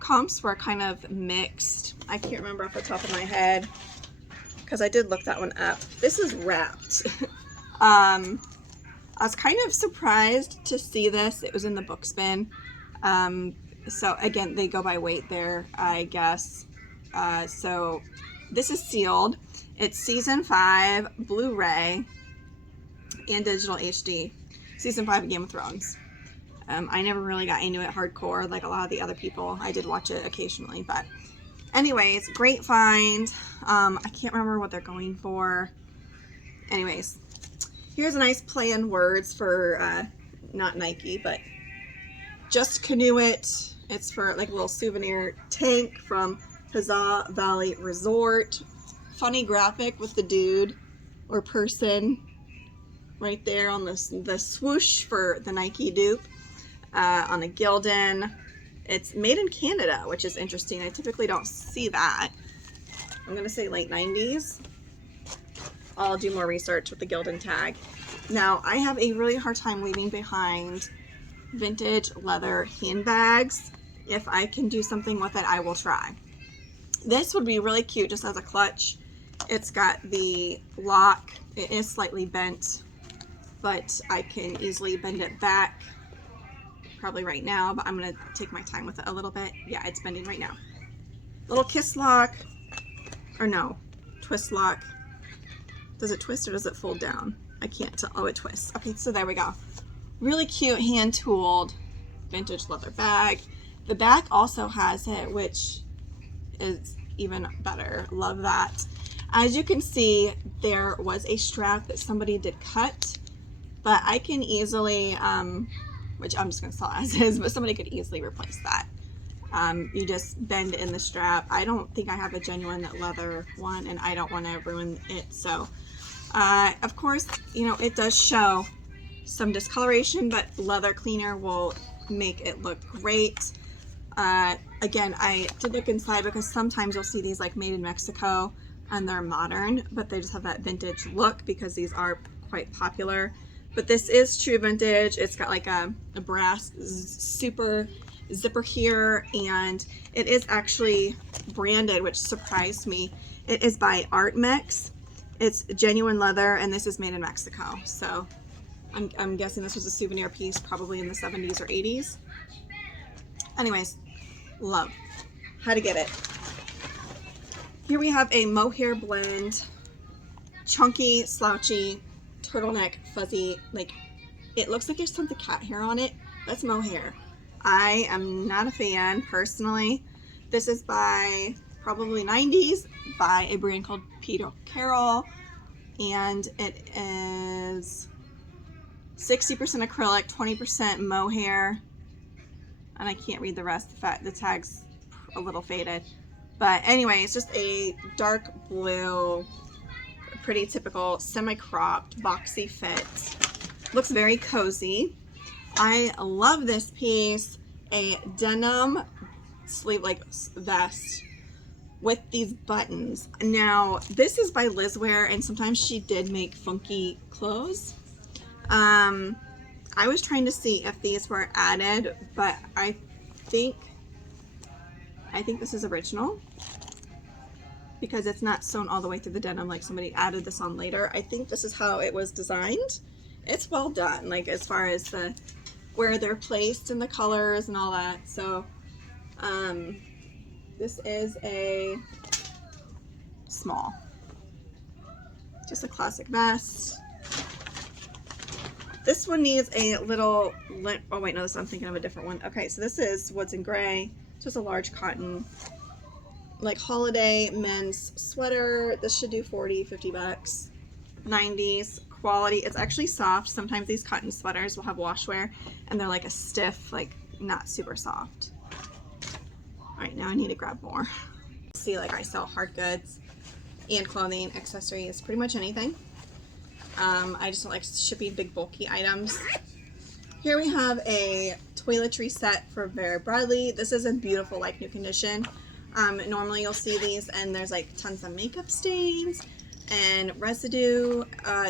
comps were kind of mixed. I can't remember off the top of my head because I did look that one up. This is wrapped. I was kind of surprised to see this. It was in the book bin. So again, they go by weight there, I guess. So this is sealed. It's season 5 Blu-ray and digital HD. Season 5 of Game of Thrones. I never really got into it hardcore like a lot of the other people. I did watch it occasionally, but anyways, great find. I can't remember what they're going for. Anyways, here's a nice play on words for not Nike, but Just Canoe It. It's for like a little souvenir tank from Huzzah Valley Resort. Funny graphic with the dude or person right there on the swoosh for the Nike dupe on a Gildan. It's made in Canada, which is interesting. I typically don't see that. I'm gonna say late 90s. I'll do more research with the Gildan tag. Now, I have a really hard time leaving behind vintage leather handbags. If I can do something with it, I will try. This would be really cute just as a clutch. It's got the lock. It is slightly bent, but I can easily bend it back. Probably right now, but I'm gonna take my time with it a little bit. Yeah, it's bending right now. Little kiss lock, or no, twist lock. Does it twist or does it fold down? I can't tell. Oh, it twists. Okay, so there we go. Really cute hand-tooled vintage leather bag. The back also has it, which is even better. Love that. As you can see, there was a strap that somebody did cut, but I can easily, which I'm just going to sell as is, but somebody could easily replace that. You just bend in the strap. I don't think I have a genuine leather one, and I don't want to ruin it. So, of course, you know, it does show some discoloration, but leather cleaner will make it look great. Again, I did look inside because sometimes you'll see these like made in Mexico and they're modern, but they just have that vintage look because these are quite popular. But this is true vintage. It's got like a brass super zipper here, and it is actually branded, which surprised me. It is by Art Mix. It's genuine leather, and this is made in Mexico. So I'm guessing this was a souvenir piece probably in the 70s or 80s. Anyways, love. How to get it. Here we have a mohair blend, chunky, slouchy, turtleneck, fuzzy, like it looks like there's tons of cat hair on it. That's mohair. I am not a fan personally. This is by probably 90s by a brand called Peter Carroll, and it is 60% acrylic, 20% mohair, and I can't read the rest. The tag's a little faded, but anyway, it's just a dark blue, pretty typical semi-cropped boxy fit. Looks very cozy. I love this piece. A denim sleeve like vest with these buttons. Now this is by Lizwear, and sometimes she did make funky clothes. I was trying to see if these were added, but I think this is original. because it's not sewn all the way through the denim like somebody added this on later. I think this is how it was designed. It's well done, like as far as the where they're placed and the colors and all that. So this is a small, just a classic vest. This one needs a little oh wait, no, I'm thinking of a different one. Okay, so this is what's in gray, just a large cotton, like holiday men's sweater. This should do 40, 50 bucks. 90s quality. It's actually soft. Sometimes these cotton sweaters will have wash wear and they're like a stiff, like not super soft. All right, now I need to grab more. See, like I sell hard goods and clothing, accessories, pretty much anything. I just don't like shipping big bulky items. Here we have a toiletry set for Vera Bradley. This is in beautiful, like new condition. Normally you'll see these and there's like tons of makeup stains and residue.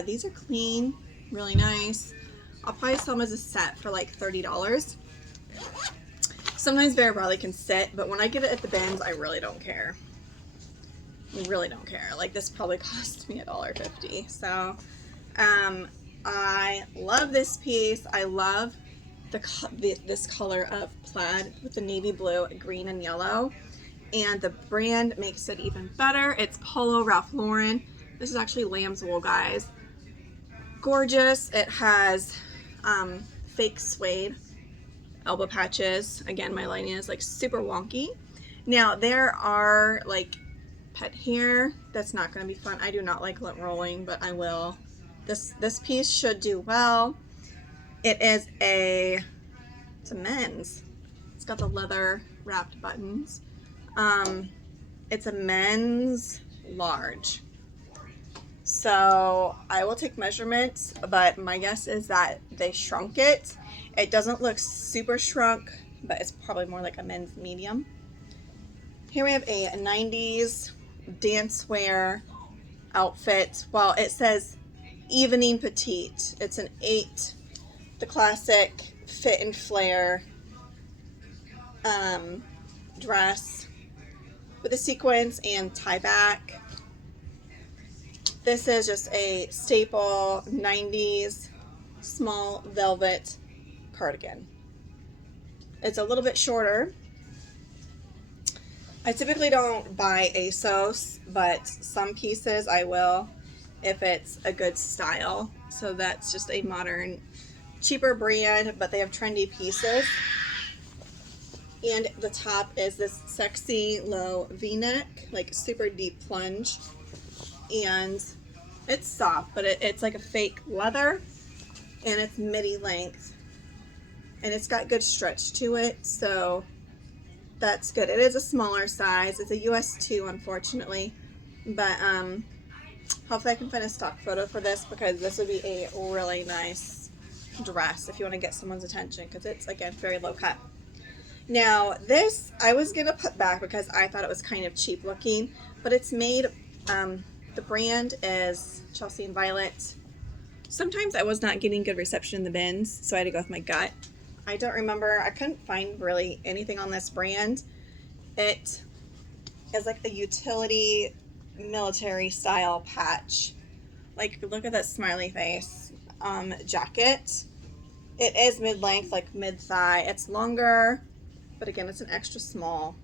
These are clean, really nice. I'll probably sell them as a set for like $30. Sometimes Vera Bradley can sit, but when I get it at the bins, I really don't care. I really don't care. Like this probably cost me $1.50. So I love this piece. I love this color of plaid with the navy blue, green, and yellow. And the brand makes it even better. It's Polo Ralph Lauren. This is actually lamb's wool, guys. Gorgeous. It has fake suede elbow patches. Again, my lighting is like super wonky. Now there are like pet hair. That's not going to be fun. I do not like lint rolling, but I will. This piece should do well. It's a men's. It's got the leather wrapped buttons. It's a men's large. So I will take measurements, but my guess is that they shrunk it. It doesn't look super shrunk, but it's probably more like a men's medium. Here we have a 90s dance wear outfit. Well, it says evening petite. It's an 8, the classic fit and flare dress with a sequins and tie back. This is just a staple 90s small velvet cardigan. It's a little bit shorter. I typically don't buy ASOS, but some pieces I will if it's a good style. So that's just a modern, cheaper brand, but they have trendy pieces. And the top is this sexy low V-neck, like super deep plunge. And it's soft, but it's like a fake leather, and it's midi length, and it's got good stretch to it, so that's good. It is a smaller size. It's a US 2, unfortunately, but hopefully I can find a stock photo for this, because this would be a really nice dress if you want to get someone's attention, because it's, again, very low cut. Now this I was gonna put back because I thought it was kind of cheap looking, but it's made, the brand is Chelsea and Violet. Sometimes I was not getting good reception in the bins, so I had to go with my gut. I don't remember, I couldn't find really anything on this brand. It is like a utility military style patch. Like, look at that smiley face jacket. It is mid-length, like mid-thigh. It's longer, but again, it's an extra small.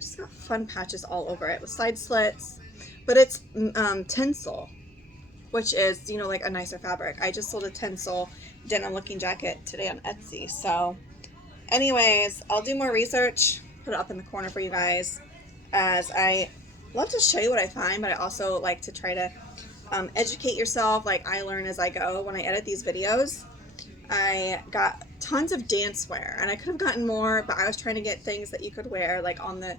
Just got fun patches all over it with side slits, but it's tinsel, which is, you know, like a nicer fabric. I just sold a tinsel denim looking jacket today on Etsy. So anyways, I'll do more research, put it up in the corner for you guys, as I love to show you what I find, but I also like to try to educate yourself. Like, I learn as I go when I edit these videos. I got tons of dance wear, and I could have gotten more, but I was trying to get things that you could wear like on the,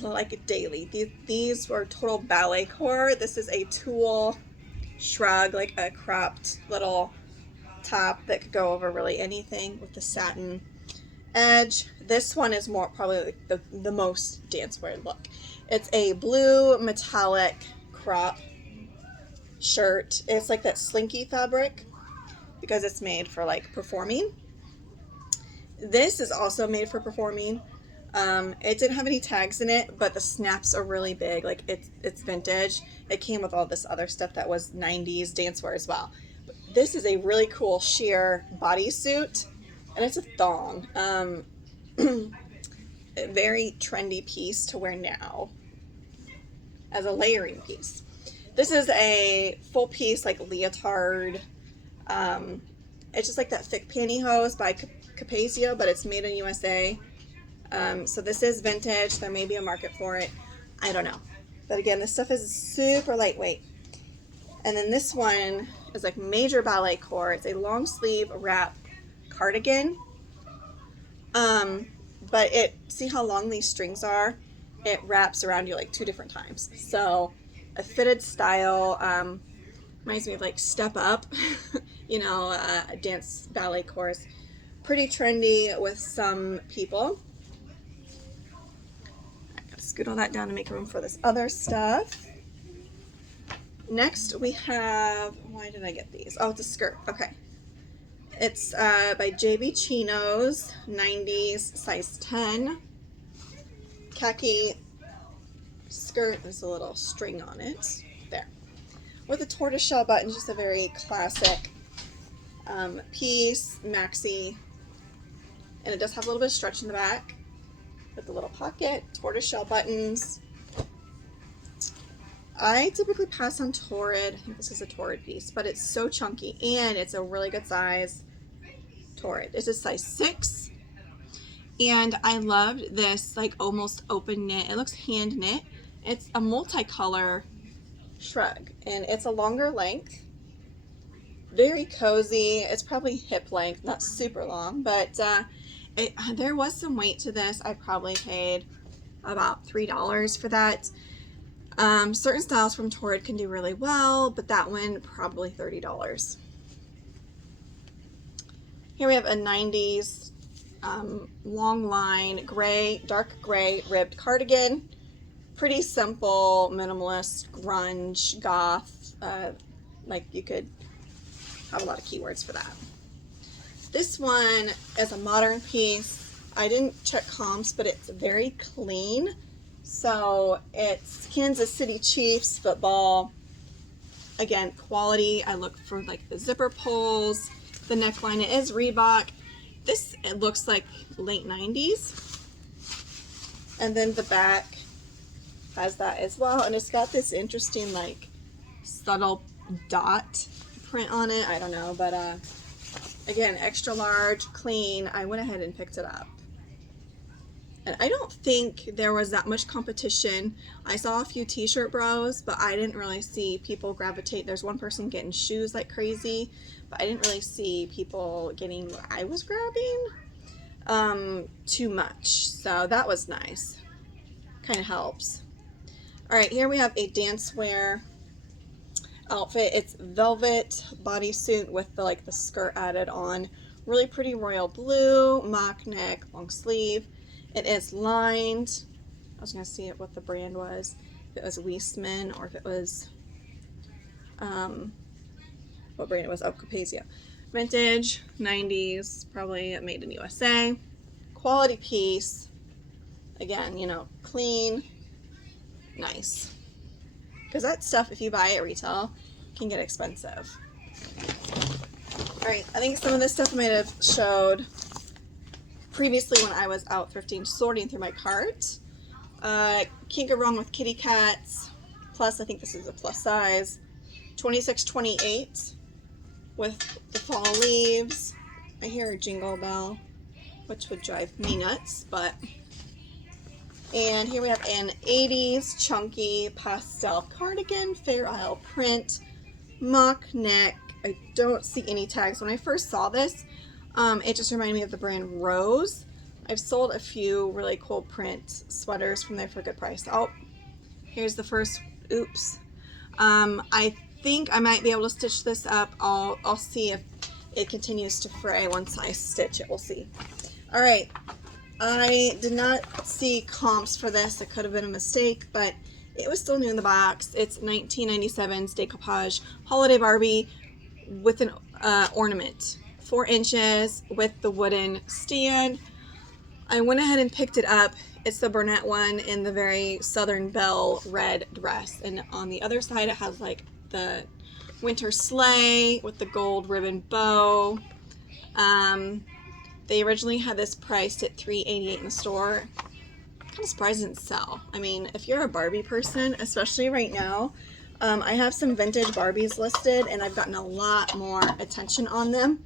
like, daily. These were total ballet core. This is a tulle shrug, like a cropped little top that could go over really anything with the satin edge. This one is more probably like the most dance wear look. It's a blue metallic crop shirt. It's like that slinky fabric because it's made for like performing. This is also made for performing. It didn't have any tags in it, but the snaps are really big. Like it's vintage. It came with all this other stuff that was 90s dancewear as well. But this is a really cool sheer bodysuit, and it's a thong. A very trendy piece to wear now as a layering piece. This is a full piece like leotard. It's just like that thick pantyhose by Capezio, but it's made in USA. So this is vintage. There may be a market for it. I don't know. But again, this stuff is super lightweight. And then this one is like major ballet core. It's a long sleeve wrap cardigan. But see how long these strings are? It wraps around you like 2 different times. So a fitted style, reminds me of like Step Up, a dance ballet course. Pretty trendy with some people. I gotta scoot all that down to make room for this other stuff. Next we have, why did I get these? Oh, it's a skirt. Okay. It's by JB Chinos, 90s, size 10. Khaki skirt. There's a little string on it. There. With a tortoiseshell button, just a very classic piece, maxi. And it does have a little bit of stretch in the back with the little pocket, tortoiseshell buttons. I typically pass on Torrid. I think this is a Torrid piece, but it's so chunky and it's a really good size Torrid. It's a size 6. And I loved this like almost open knit. It looks hand knit. It's a multicolor shrug and it's a longer length. Very cozy. It's probably hip length, not super long, but there was some weight to this. I probably paid about $3 for that. Certain styles from Torrid can do really well, but that one probably $30. Here we have a 90s long line gray, dark gray ribbed cardigan. Pretty simple, minimalist, grunge, goth. Like you could have a lot of keywords for that. This one is a modern piece. I didn't check comps, but it's very clean. So it's Kansas City Chiefs football. Again, quality. I look for like the zipper pulls. The neckline, it is Reebok. It looks like late 90s. And then the back has that as well. And it's got this interesting like subtle dot print on it. I don't know, but again, extra large, clean. I went ahead and picked it up. And I don't think there was that much competition. I saw a few t-shirt bros, but I didn't really see people gravitate. There's one person getting shoes like crazy, but I didn't really see people getting what I was grabbing too much. So that was nice. Kind of helps. All right, here we have a dancewear outfit. It's velvet bodysuit with the skirt added on. Really pretty royal blue, mock neck, long sleeve. It is lined. I was going to see what the brand was. If it was Weissman or if it was, what brand it was. Oh, Capezio. Vintage, 90s, probably made in USA. Quality piece. Again, clean, nice. Because that stuff, if you buy it at retail, can get expensive. All right, I think some of this stuff I might have showed previously when I was out thrifting, sorting through my cart. Can't go wrong with kitty cats. Plus, I think this is a plus size. 26-28 with the fall leaves. I hear a jingle bell, which would drive me nuts, but. And here we have an 80s chunky pastel cardigan, Fair Isle print, mock neck. I don't see any tags. When I first saw this, it just reminded me of the brand Rose. I've sold a few really cool print sweaters from there for a good price. Oh, here's the first. Oops. I think I might be able to stitch this up. I'll see if it continues to fray once I stitch it. We'll see. All right. I did not see comps for this. It could have been a mistake, but it was still new in the box. It's 1997's Decoupage Holiday Barbie with an ornament. 4 inches with the wooden stand. I went ahead and picked it up. It's the brunette one in the very Southern Belle red dress. And on the other side, it has like the winter sleigh with the gold ribbon bow. They originally had this priced at $388 in the store. I'm kind of surprised it didn't sell. I mean, if you're a Barbie person, especially right now, I have some vintage Barbies listed, and I've gotten a lot more attention on them.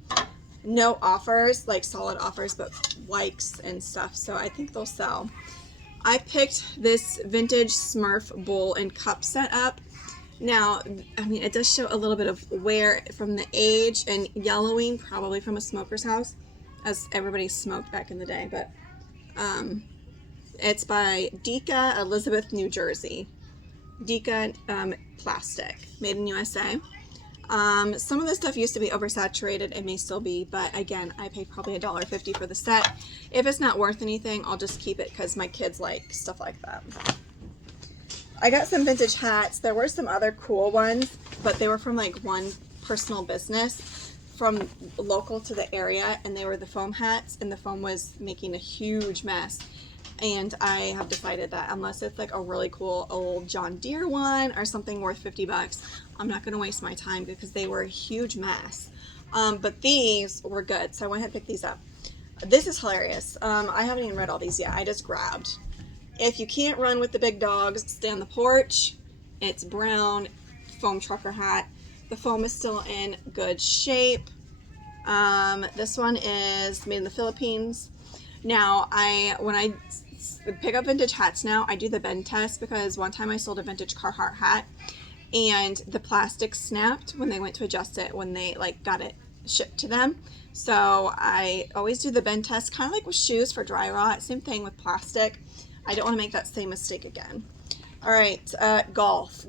No offers, like solid offers, but likes and stuff, so I think they'll sell. I picked this vintage Smurf bowl and cup set up. Now, I mean, it does show a little bit of wear from the age and yellowing, probably from a smoker's house, as everybody smoked back in the day, but it's by Deka, Elizabeth, New Jersey. Deka plastic, made in USA. Some of the stuff used to be oversaturated. It may still be, but again, I paid probably $1.50 for the set. If it's not worth anything, I'll just keep it because my kids like stuff like that. I got some vintage hats. There were some other cool ones, but they were from like one personal business from local to the area, and they were the foam hats, and the foam was making a huge mess. And I have decided that unless it's like a really cool old John Deere one or something worth $50, I'm not going to waste my time because they were a huge mess. But these were good, so I went ahead and picked these up. This is hilarious. I haven't even read all these yet. I just grabbed. If you can't run with the big dogs, stay on the porch. It's brown foam trucker hat. The foam is still in good shape. This one is made in the Philippines. Now, when I pick up vintage hats now, I do the bend test because one time I sold a vintage Carhartt hat and the plastic snapped when they went to adjust it when they like got it shipped to them. So I always do the bend test, kind of like with shoes for dry rot. Same thing with plastic. I don't want to make that same mistake again. All right, golf.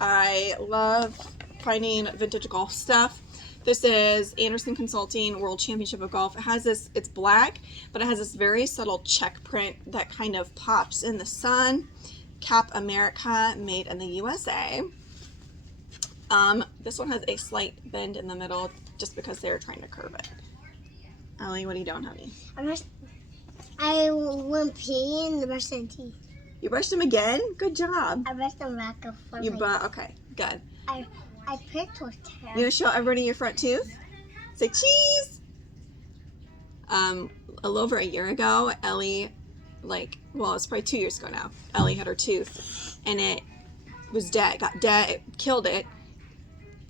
I love finding vintage golf stuff. This is Anderson Consulting World Championship of Golf. It has this, it's black, but it has this very subtle check print that kind of pops in the sun. Cap America, made in the USA. This one has a slight bend in the middle just because they're trying to curve it. Allie, what are you doing, honey? I went pee and brushed my teeth. You brushed them again? Good job. I brushed them back up for Okay, good. I picked with hair. You gonna show everybody your front tooth? Say cheese! A little over a year ago, Ellie, it's probably 2 years ago now, Ellie had her tooth, and it was dead. It got dead. It killed it.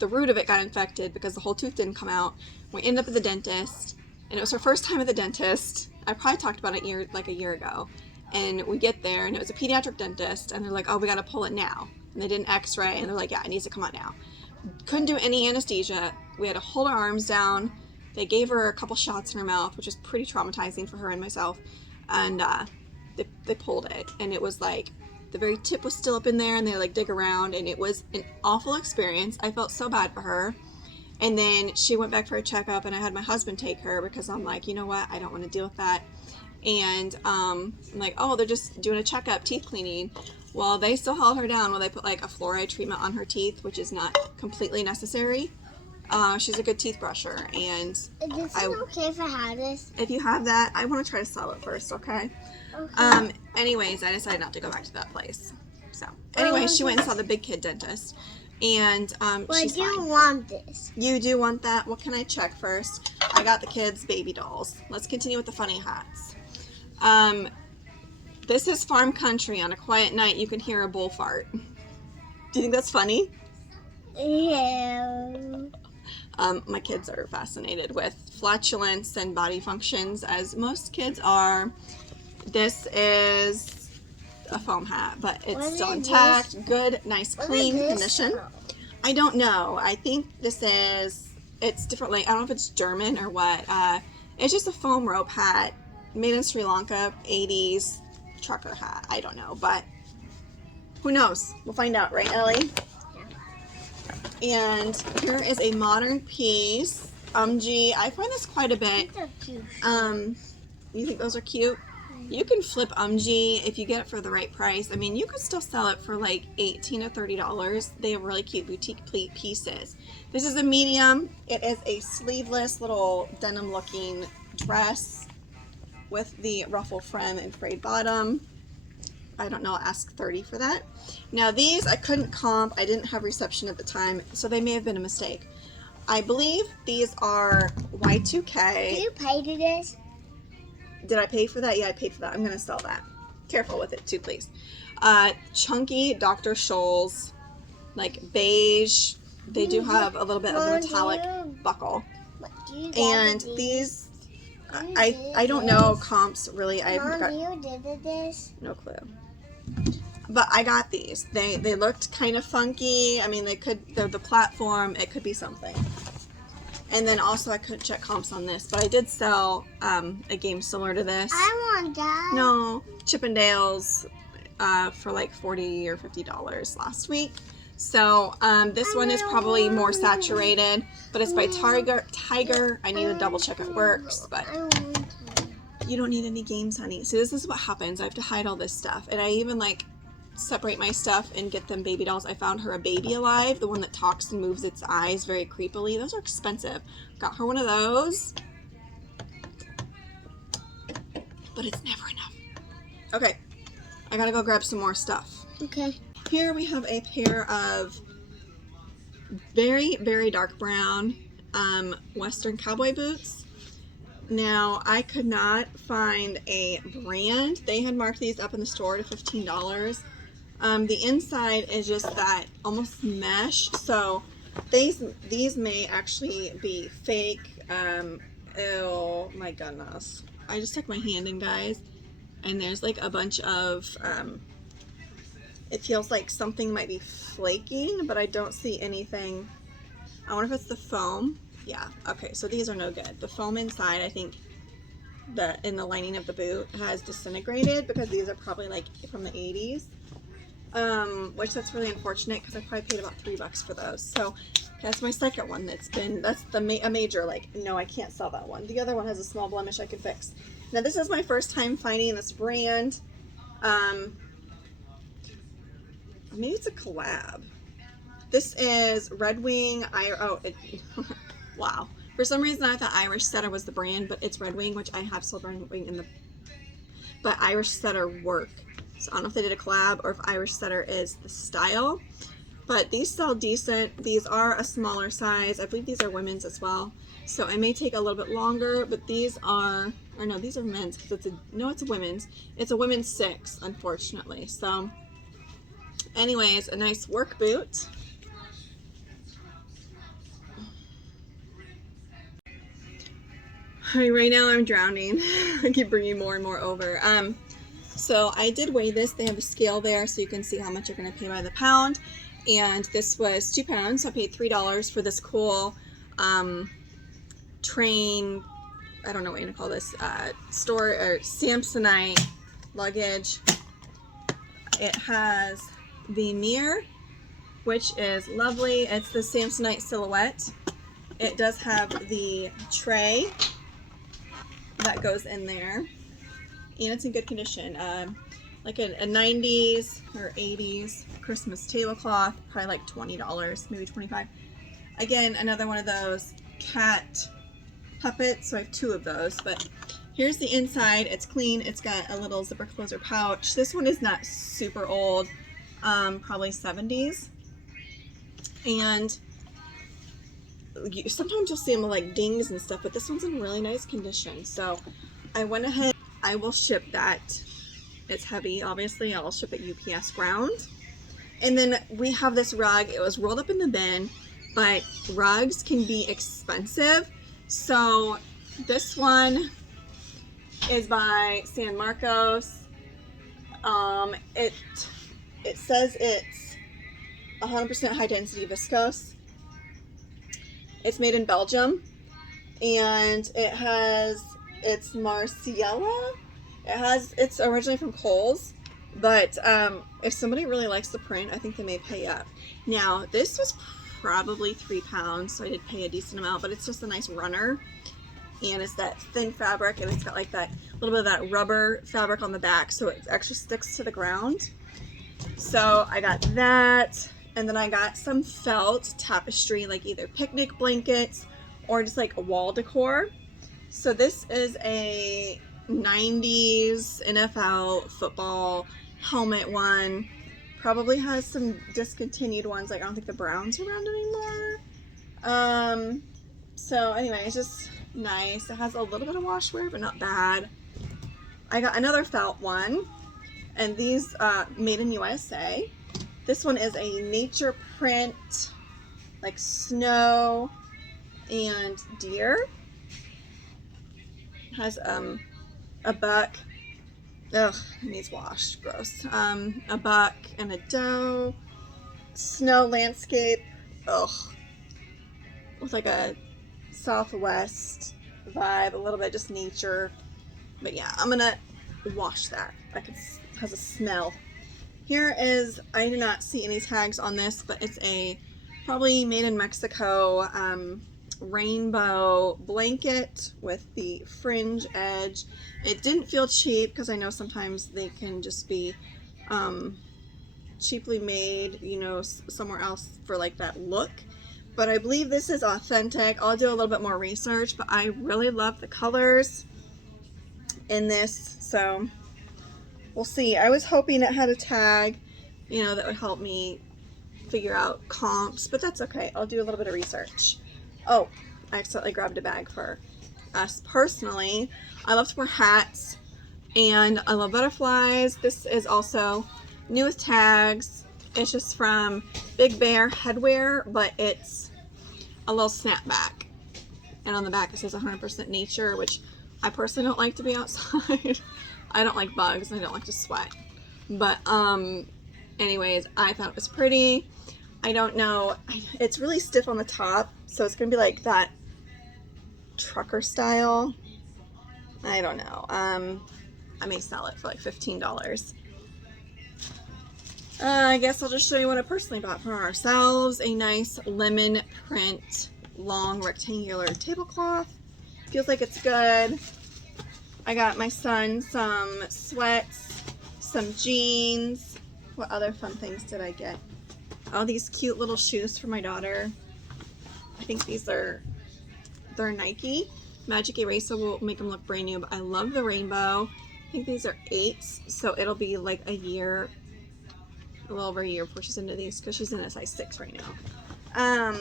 The root of it got infected because the whole tooth didn't come out. We ended up at the dentist, and it was her first time at the dentist. I probably talked about it a year ago. And we get there, and it was a pediatric dentist, and they're like, oh, we got to pull it now. And they did an x-ray, and they're like, yeah, it needs to come out now. Couldn't do any anesthesia. We had to hold our arms down. They gave her a couple shots in her mouth, which was pretty traumatizing for her and myself. And they pulled it, and it was like the very tip was still up in there, and they dig around, and it was an awful experience. I felt so bad for her. And then she went back for a checkup, and I had my husband take her because I'm like, you know what, I don't want to deal with that. And I'm like, oh, they're just doing a checkup, teeth cleaning. Well, they still held her down while they put a fluoride treatment on her teeth, which is not completely necessary. She's a good teeth brusher, and Is this okay if I have this? If you have that, I want to try to sell it first, okay? Anyways, I decided not to go back to that place. So, anyway, she went and saw the big kid dentist, and she's fine. I do want this. You do want that? What can I check first? I got the kids' baby dolls. Let's continue with the funny hats. This is farm country. On a quiet night, you can hear a bull fart. Do you think that's funny? Yeah. My kids are fascinated with flatulence and body functions, as most kids are. This is a foam hat, but it's still intact. Good, nice, clean condition. I don't know. I think it's different. I don't know if it's German or what. It's just a foam rope hat. Made in Sri Lanka, 80s trucker hat. I don't know, but who knows? We'll find out, right, Ellie? Yeah. And here is a modern piece. I find this quite a bit. You think those are cute? You can flip if you get it for the right price. I mean, you could still sell it for $18 to $30. They have really cute boutique pleat pieces. This is a medium. It is a sleeveless little denim looking dress. with the ruffle front and frayed bottom. I don't know, I'll ask $30 for that. Now these I couldn't comp, I didn't have reception at the time, so they may have been a mistake. I believe these are Y2K. Do you pay for this? Did I pay for that? Yeah, I paid for that. I'm gonna sell that. Careful with it too, please. Chunky Dr. Scholl's, like beige. They do have a little bit of a metallic buckle. And these, I don't know comps really. I've got no clue. But I got these. They looked kind of funky. I mean, they're the platform. It could be something. And then also I couldn't check comps on this, but I did sell a game similar to this. I want that. No, Chippendales for like $40 or $50 last week. So this one is probably more saturated, but it's by Tiger. I need to double check it works, but you don't need any games, honey. So this is what happens. I have to hide all this stuff, and I even like separate my stuff and get them baby dolls. I found her a Baby Alive, the one that talks and moves its eyes very creepily. Those are expensive. Got her one of those, but it's never enough. Okay, I gotta go grab some more stuff. Okay. Here we have a pair of very, very dark brown Western cowboy boots. Now, I could not find a brand. They had marked these up in the store to $15. The inside is just that almost mesh, so these may actually be fake. Oh my goodness. I just stuck my hand in, guys, and there's like a bunch of, it feels like something might be flaking, but I don't see anything. I wonder if it's the foam. Yeah, okay, so these are no good. The foam inside, I think, in the lining of the boot has disintegrated because these are probably like from the 80s. Which that's really unfortunate because I probably paid about $3 for those. So that's my second one that's a major, like, no, I can't sell that one. The other one has a small blemish I could fix. Now this is my first time finding this brand. Maybe it's a collab. This is Red Wing. Wow. For some reason I thought Irish Setter was the brand, but it's Red Wing, which I have sold Red Wing but Irish Setter work. So I don't know if they did a collab or if Irish Setter is the style, but these sell decent. These are a smaller size. I believe these are women's as well. So it may take a little bit longer, but these are, or no, these are men's because it's a women's. It's a women's 6, unfortunately. So anyways, a nice work boot. Right now I'm drowning. I keep bringing more and more over. So I did weigh this. They have a scale there so you can see how much you're going to pay by the pound. And this was 2 pounds, so I paid $3 for this cool train, I don't know what you're going to call this, store or Samsonite luggage. It has the mirror, which is lovely. It's the Samsonite silhouette. It does have the tray that goes in there, and it's in good condition. Like a 90s or 80s Christmas tablecloth, probably like $20, maybe $25. Again, another one of those cat puppets, so I have 2 of those, but here's the inside. It's clean. It's got a little zipper closer pouch. This one is not super old, probably 70s, and sometimes you'll see them with like dings and stuff, but this one's in really nice condition. So I went ahead, I will ship that. It's heavy, obviously. I'll ship it UPS ground. And then we have this rug. It was rolled up in the bin, but rugs can be expensive. So this one is by San Marcos. It says it's 100% high density viscose. It's made in Belgium, and it's Marciella. It's originally from Kohl's, but if somebody really likes the print, I think they may pay up. Now, this was probably 3 pounds, so I did pay a decent amount, but it's just a nice runner, and it's that thin fabric, and it's got like that little bit of that rubber fabric on the back, so it actually sticks to the ground. So I got that. And then I got some felt tapestry, like either picnic blankets or just like a wall decor. So this is a 90s NFL football helmet one. Probably has some discontinued ones. Like, I don't think the Browns are around anymore. So anyway, it's just nice. It has a little bit of wash wear, but not bad. I got another felt one, and these made in USA. This one is a nature print, like snow and deer. It has a buck. Ugh, it needs washed. Gross. A buck and a doe. Snow landscape. Ugh. With like a Southwest vibe, a little bit just nature. But yeah, I'm gonna wash that. It has a smell. Here is, I do not see any tags on this, but it's a probably made in Mexico rainbow blanket with the fringe edge. It didn't feel cheap because I know sometimes they can just be cheaply made, you know, somewhere else for like that look. But I believe this is authentic. I'll do a little bit more research, but I really love the colors in this, so we'll see. I was hoping it had a tag, you know, that would help me figure out comps, but that's okay. I'll do a little bit of research. Oh, I accidentally grabbed a bag for us personally. I love to wear hats, and I love butterflies. This is also new with tags. It's just from Big Bear Headwear, but it's a little snapback. And on the back it says 100% nature, which I personally don't like to be outside. I don't like bugs, and I don't like to sweat. But anyways, I thought it was pretty. I don't know. It's really stiff on the top, so it's going to be like that trucker style. I don't know. I may sell it for like $15. I guess I'll just show you what I personally bought for ourselves. A nice lemon print long rectangular tablecloth. Feels like it's good. I got my son some sweats, some jeans. What other fun things did I get? All these cute little shoes for my daughter. I think they're Nike. Magic Eraser will make them look brand new, but I love the rainbow. I think these are 8s, so it'll be like a little over a year before she's into these, because she's in a size 6 right now.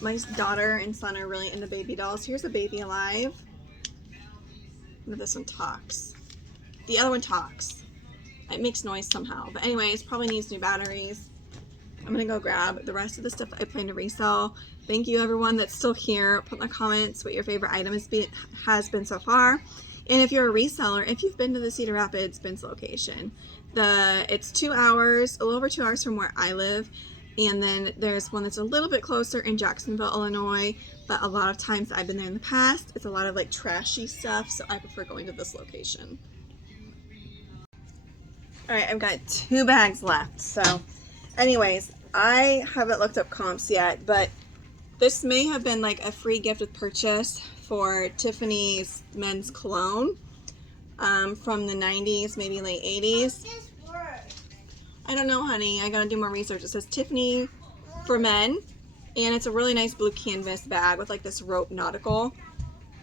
My daughter and son are really into baby dolls. Here's a baby alive. This one talks. The other one talks. It makes noise somehow. But anyways, probably needs new batteries. I'm going to go grab the rest of the stuff that I plan to resell. Thank you everyone that's still here. Put in the comments what your favorite item has been so far. And if you're a reseller, if you've been to the Cedar Rapids Bins location, it's 2 hours, a little over 2 hours from where I live. And then there's one that's a little bit closer in Jacksonville, Illinois. But a lot of times I've been there in the past, it's a lot of like trashy stuff, so I prefer going to this location. Alright, I've got 2 bags left. So anyways, I haven't looked up comps yet, but this may have been like a free gift with purchase for Tiffany's men's cologne from the 90s, maybe late 80s. I don't know, honey. I gotta do more research. It says Tiffany for men, and it's a really nice blue canvas bag with like this rope nautical.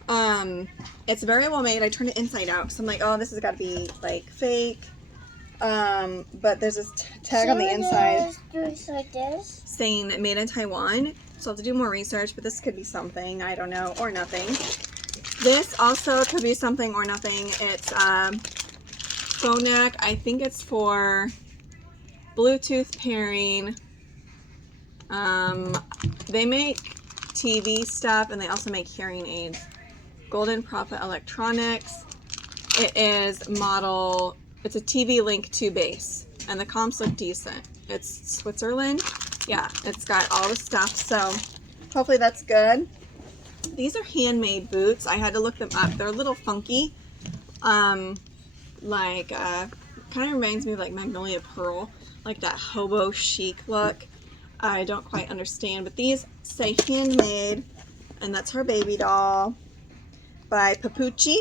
It's very well made. I turned it inside out, so I'm like, oh, this has got to be like fake. But there's this tag on the inside saying made in Taiwan. So I'll have to do more research, but this could be something, I don't know, or nothing. This also could be something or nothing. It's phone neck. I think it's for Bluetooth pairing. They make TV stuff, and they also make hearing aids. Golden Prophet Electronics. It is model, it's a TV Link 2 base, and the comps look decent. It's Switzerland. Yeah, it's got all the stuff, so hopefully that's good. These are handmade boots. I had to look them up. They're a little funky. Kind of reminds me of like Magnolia Pearl, like that hobo chic look. I don't quite understand, but these say handmade, and that's her baby doll by Papucci.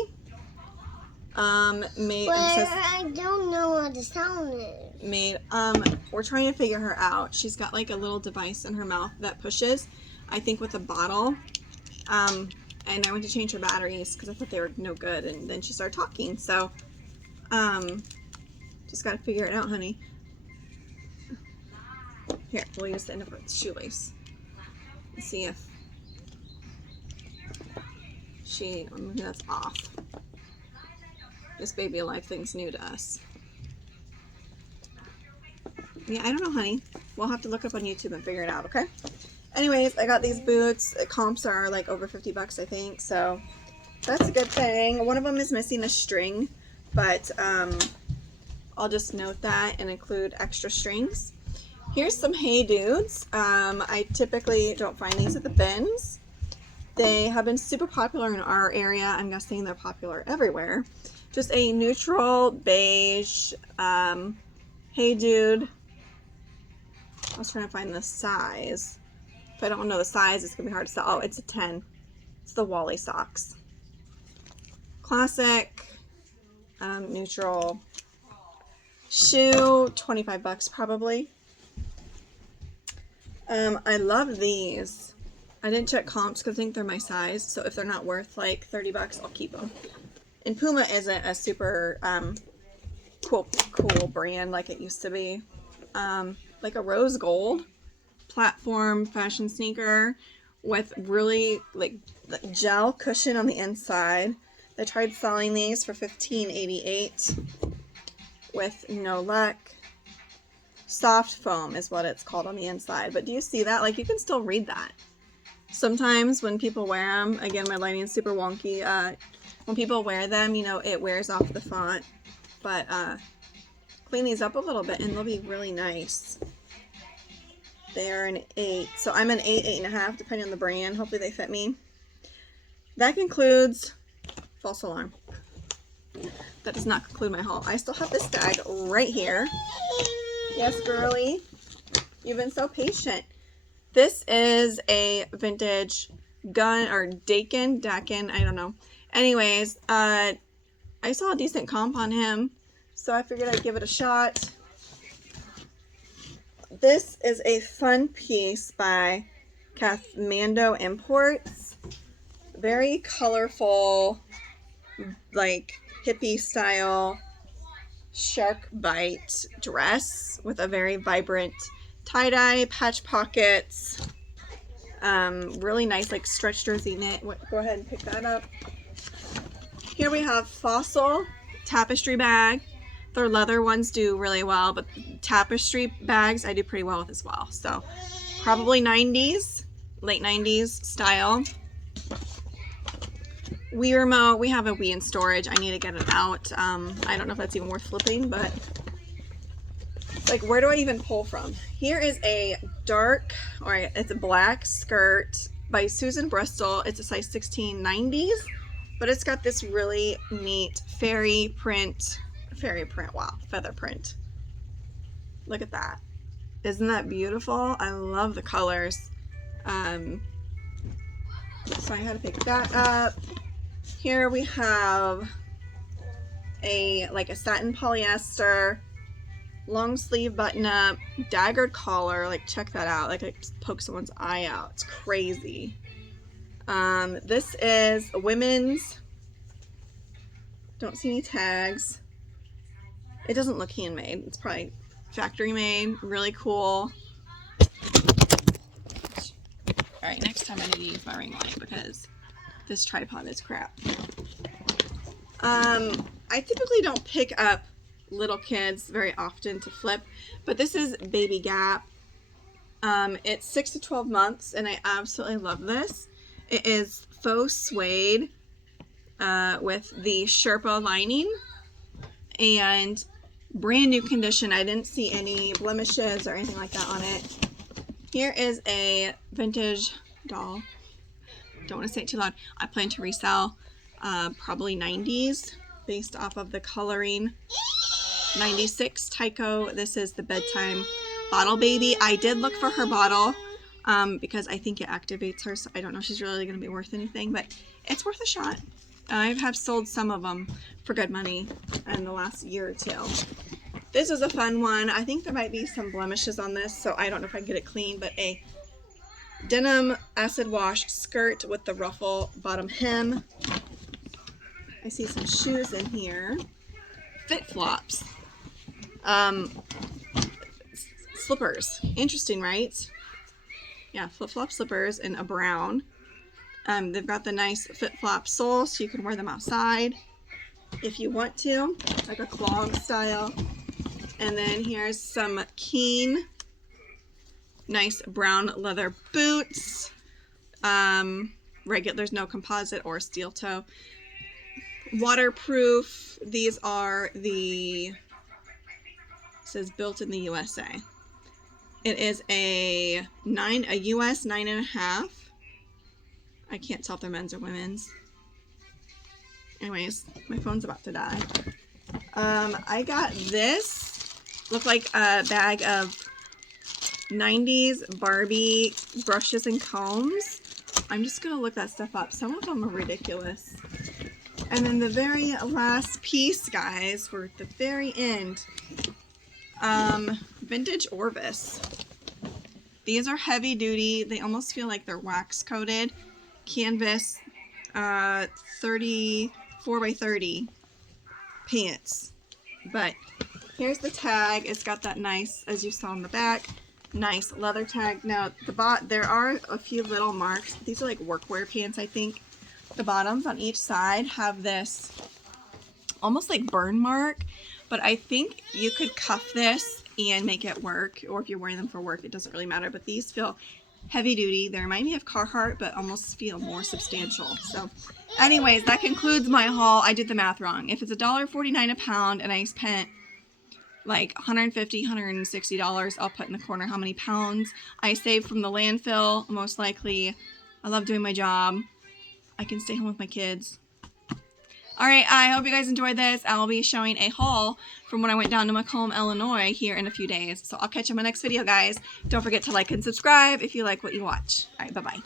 Made. But I don't know what the sound is. Made. We're trying to figure her out. She's got like a little device in her mouth that pushes, I think, with a bottle. and I went to change her batteries because I thought they were no good, and then she started talking. So, just gotta figure it out, honey. Here, we'll use the end of her shoelace. Let's see if maybe that's off. This baby alive thing's new to us. Yeah, I don't know, honey. We'll have to look up on YouTube and figure it out, okay? Anyways, I got these boots. The comps are like over 50 bucks, I think, so that's a good thing. One of them is missing a string, but I'll just note that and include extra strings. Here's some Hey Dudes. I typically don't find these at the bins. They have been super popular in our area. I'm guessing they're popular everywhere. Just a neutral beige Hey Dude. I was trying to find the size. If I don't know the size, it's going to be hard to tell. Oh, it's a 10. It's the Wally socks. Classic, neutral shoe, 25 bucks probably. I love these. I didn't check comps because I think they're my size, so if they're not worth like 30 bucks, I'll keep them. And Puma isn't a super cool brand like it used to be. Like a rose gold platform fashion sneaker with really like gel cushion on the inside. I tried selling these for $15.88 with no luck. Soft foam is what it's called on the inside, but do you see that? Like, you can still read that. Sometimes when people wear them, again, my lighting is super wonky. When people wear them, you know, it wears off the font, but clean these up a little bit and they'll be really nice. They are an 8, so I'm an 8, 8.5, depending on the brand. Hopefully they fit me. That concludes false alarm. That does not conclude my haul. I still have this bag right here. Yes, girly. You've been so patient. This is a vintage gun or Dakin, I don't know. Anyways, I saw a decent comp on him, so I figured I'd give it a shot. This is a fun piece by Kathmandu Imports. Very colorful, like hippie style shark bite dress with a very vibrant tie-dye, patch pockets, really nice like stretch jersey knit. Go ahead and pick that up. Here we have Fossil tapestry bag. Their leather ones do really well, but tapestry bags I do pretty well with as well. So probably 90s, late 90s style. Wii remote. We have a Wii in storage. I need to get it out. I don't know if that's even worth flipping, but like, where do I even pull from? Here is a dark, or it's a black skirt by Susan Bristol. It's a size 16, 90s, but it's got this really neat fairy print, wow, feather print. Look at that. Isn't that beautiful? I love the colors. So I had to pick that up. Here we have a satin polyester long sleeve button up, daggered collar. Like, check that out. Like, it pokes someone's eye out. It's crazy. This is a women's. Don't see any tags. It doesn't look handmade. It's probably factory made. Really cool. Alright, next time I need to use my ring light because this tripod is crap. I typically don't pick up little kids very often to flip, but this is Baby Gap. It's 6 to 12 months, and I absolutely love this. It is faux suede with the Sherpa lining, and brand new condition. I didn't see any blemishes or anything like that on it. Here is a vintage doll. Don't want to say it too loud. I plan to resell probably 90s based off of the coloring. 96 Tyco. This is the bedtime bottle baby. I did look for her bottle because I think it activates her, so I don't know if she's really going to be worth anything, but it's worth a shot. I have sold some of them for good money in the last year or two. This is a fun one. I think there might be some blemishes on this, so I don't know if I can get it clean, but a denim acid wash skirt with the ruffle bottom hem. I see some shoes in here. Fit flops. Slippers. Interesting, right? Yeah, flip-flop slippers in a brown. They've got the nice fit-flop sole, so you can wear them outside if you want to, like a clog style. And then here's some Keen, nice brown leather boots. There's no composite or steel toe. Waterproof. These are it says built in the USA. It is a US 9.5. I can't tell if they're men's or women's. Anyways, my phone's about to die. I got this. Looked like a bag of 90s Barbie brushes and combs. I'm just gonna look that stuff up. Some of them are ridiculous. And then the very last piece, guys, we're at the very end. Vintage Orvis. These are heavy duty. They almost feel like they're wax coated. Canvas 34 by 30 pants. But here's the tag. It's got that nice, as you saw on the back, nice leather tag. Now there are a few little marks. These are like workwear pants, I think. The bottoms on each side have this almost like burn mark, but I think you could cuff this and make it work, or if you're wearing them for work, it doesn't really matter. But these feel heavy duty. They remind me of Carhartt, but almost feel more substantial. So anyways, that concludes my haul. I did the math wrong. If it's $1.49 a pound and I spent like $150, $160, I'll put in the corner how many pounds I saved from the landfill. Most likely. I love doing my job. I can stay home with my kids. Alright, I hope you guys enjoyed this. I'll be showing a haul from when I went down to Macomb, Illinois here in a few days. So I'll catch you in my next video, guys. Don't forget to like and subscribe if you like what you watch. Alright, bye-bye.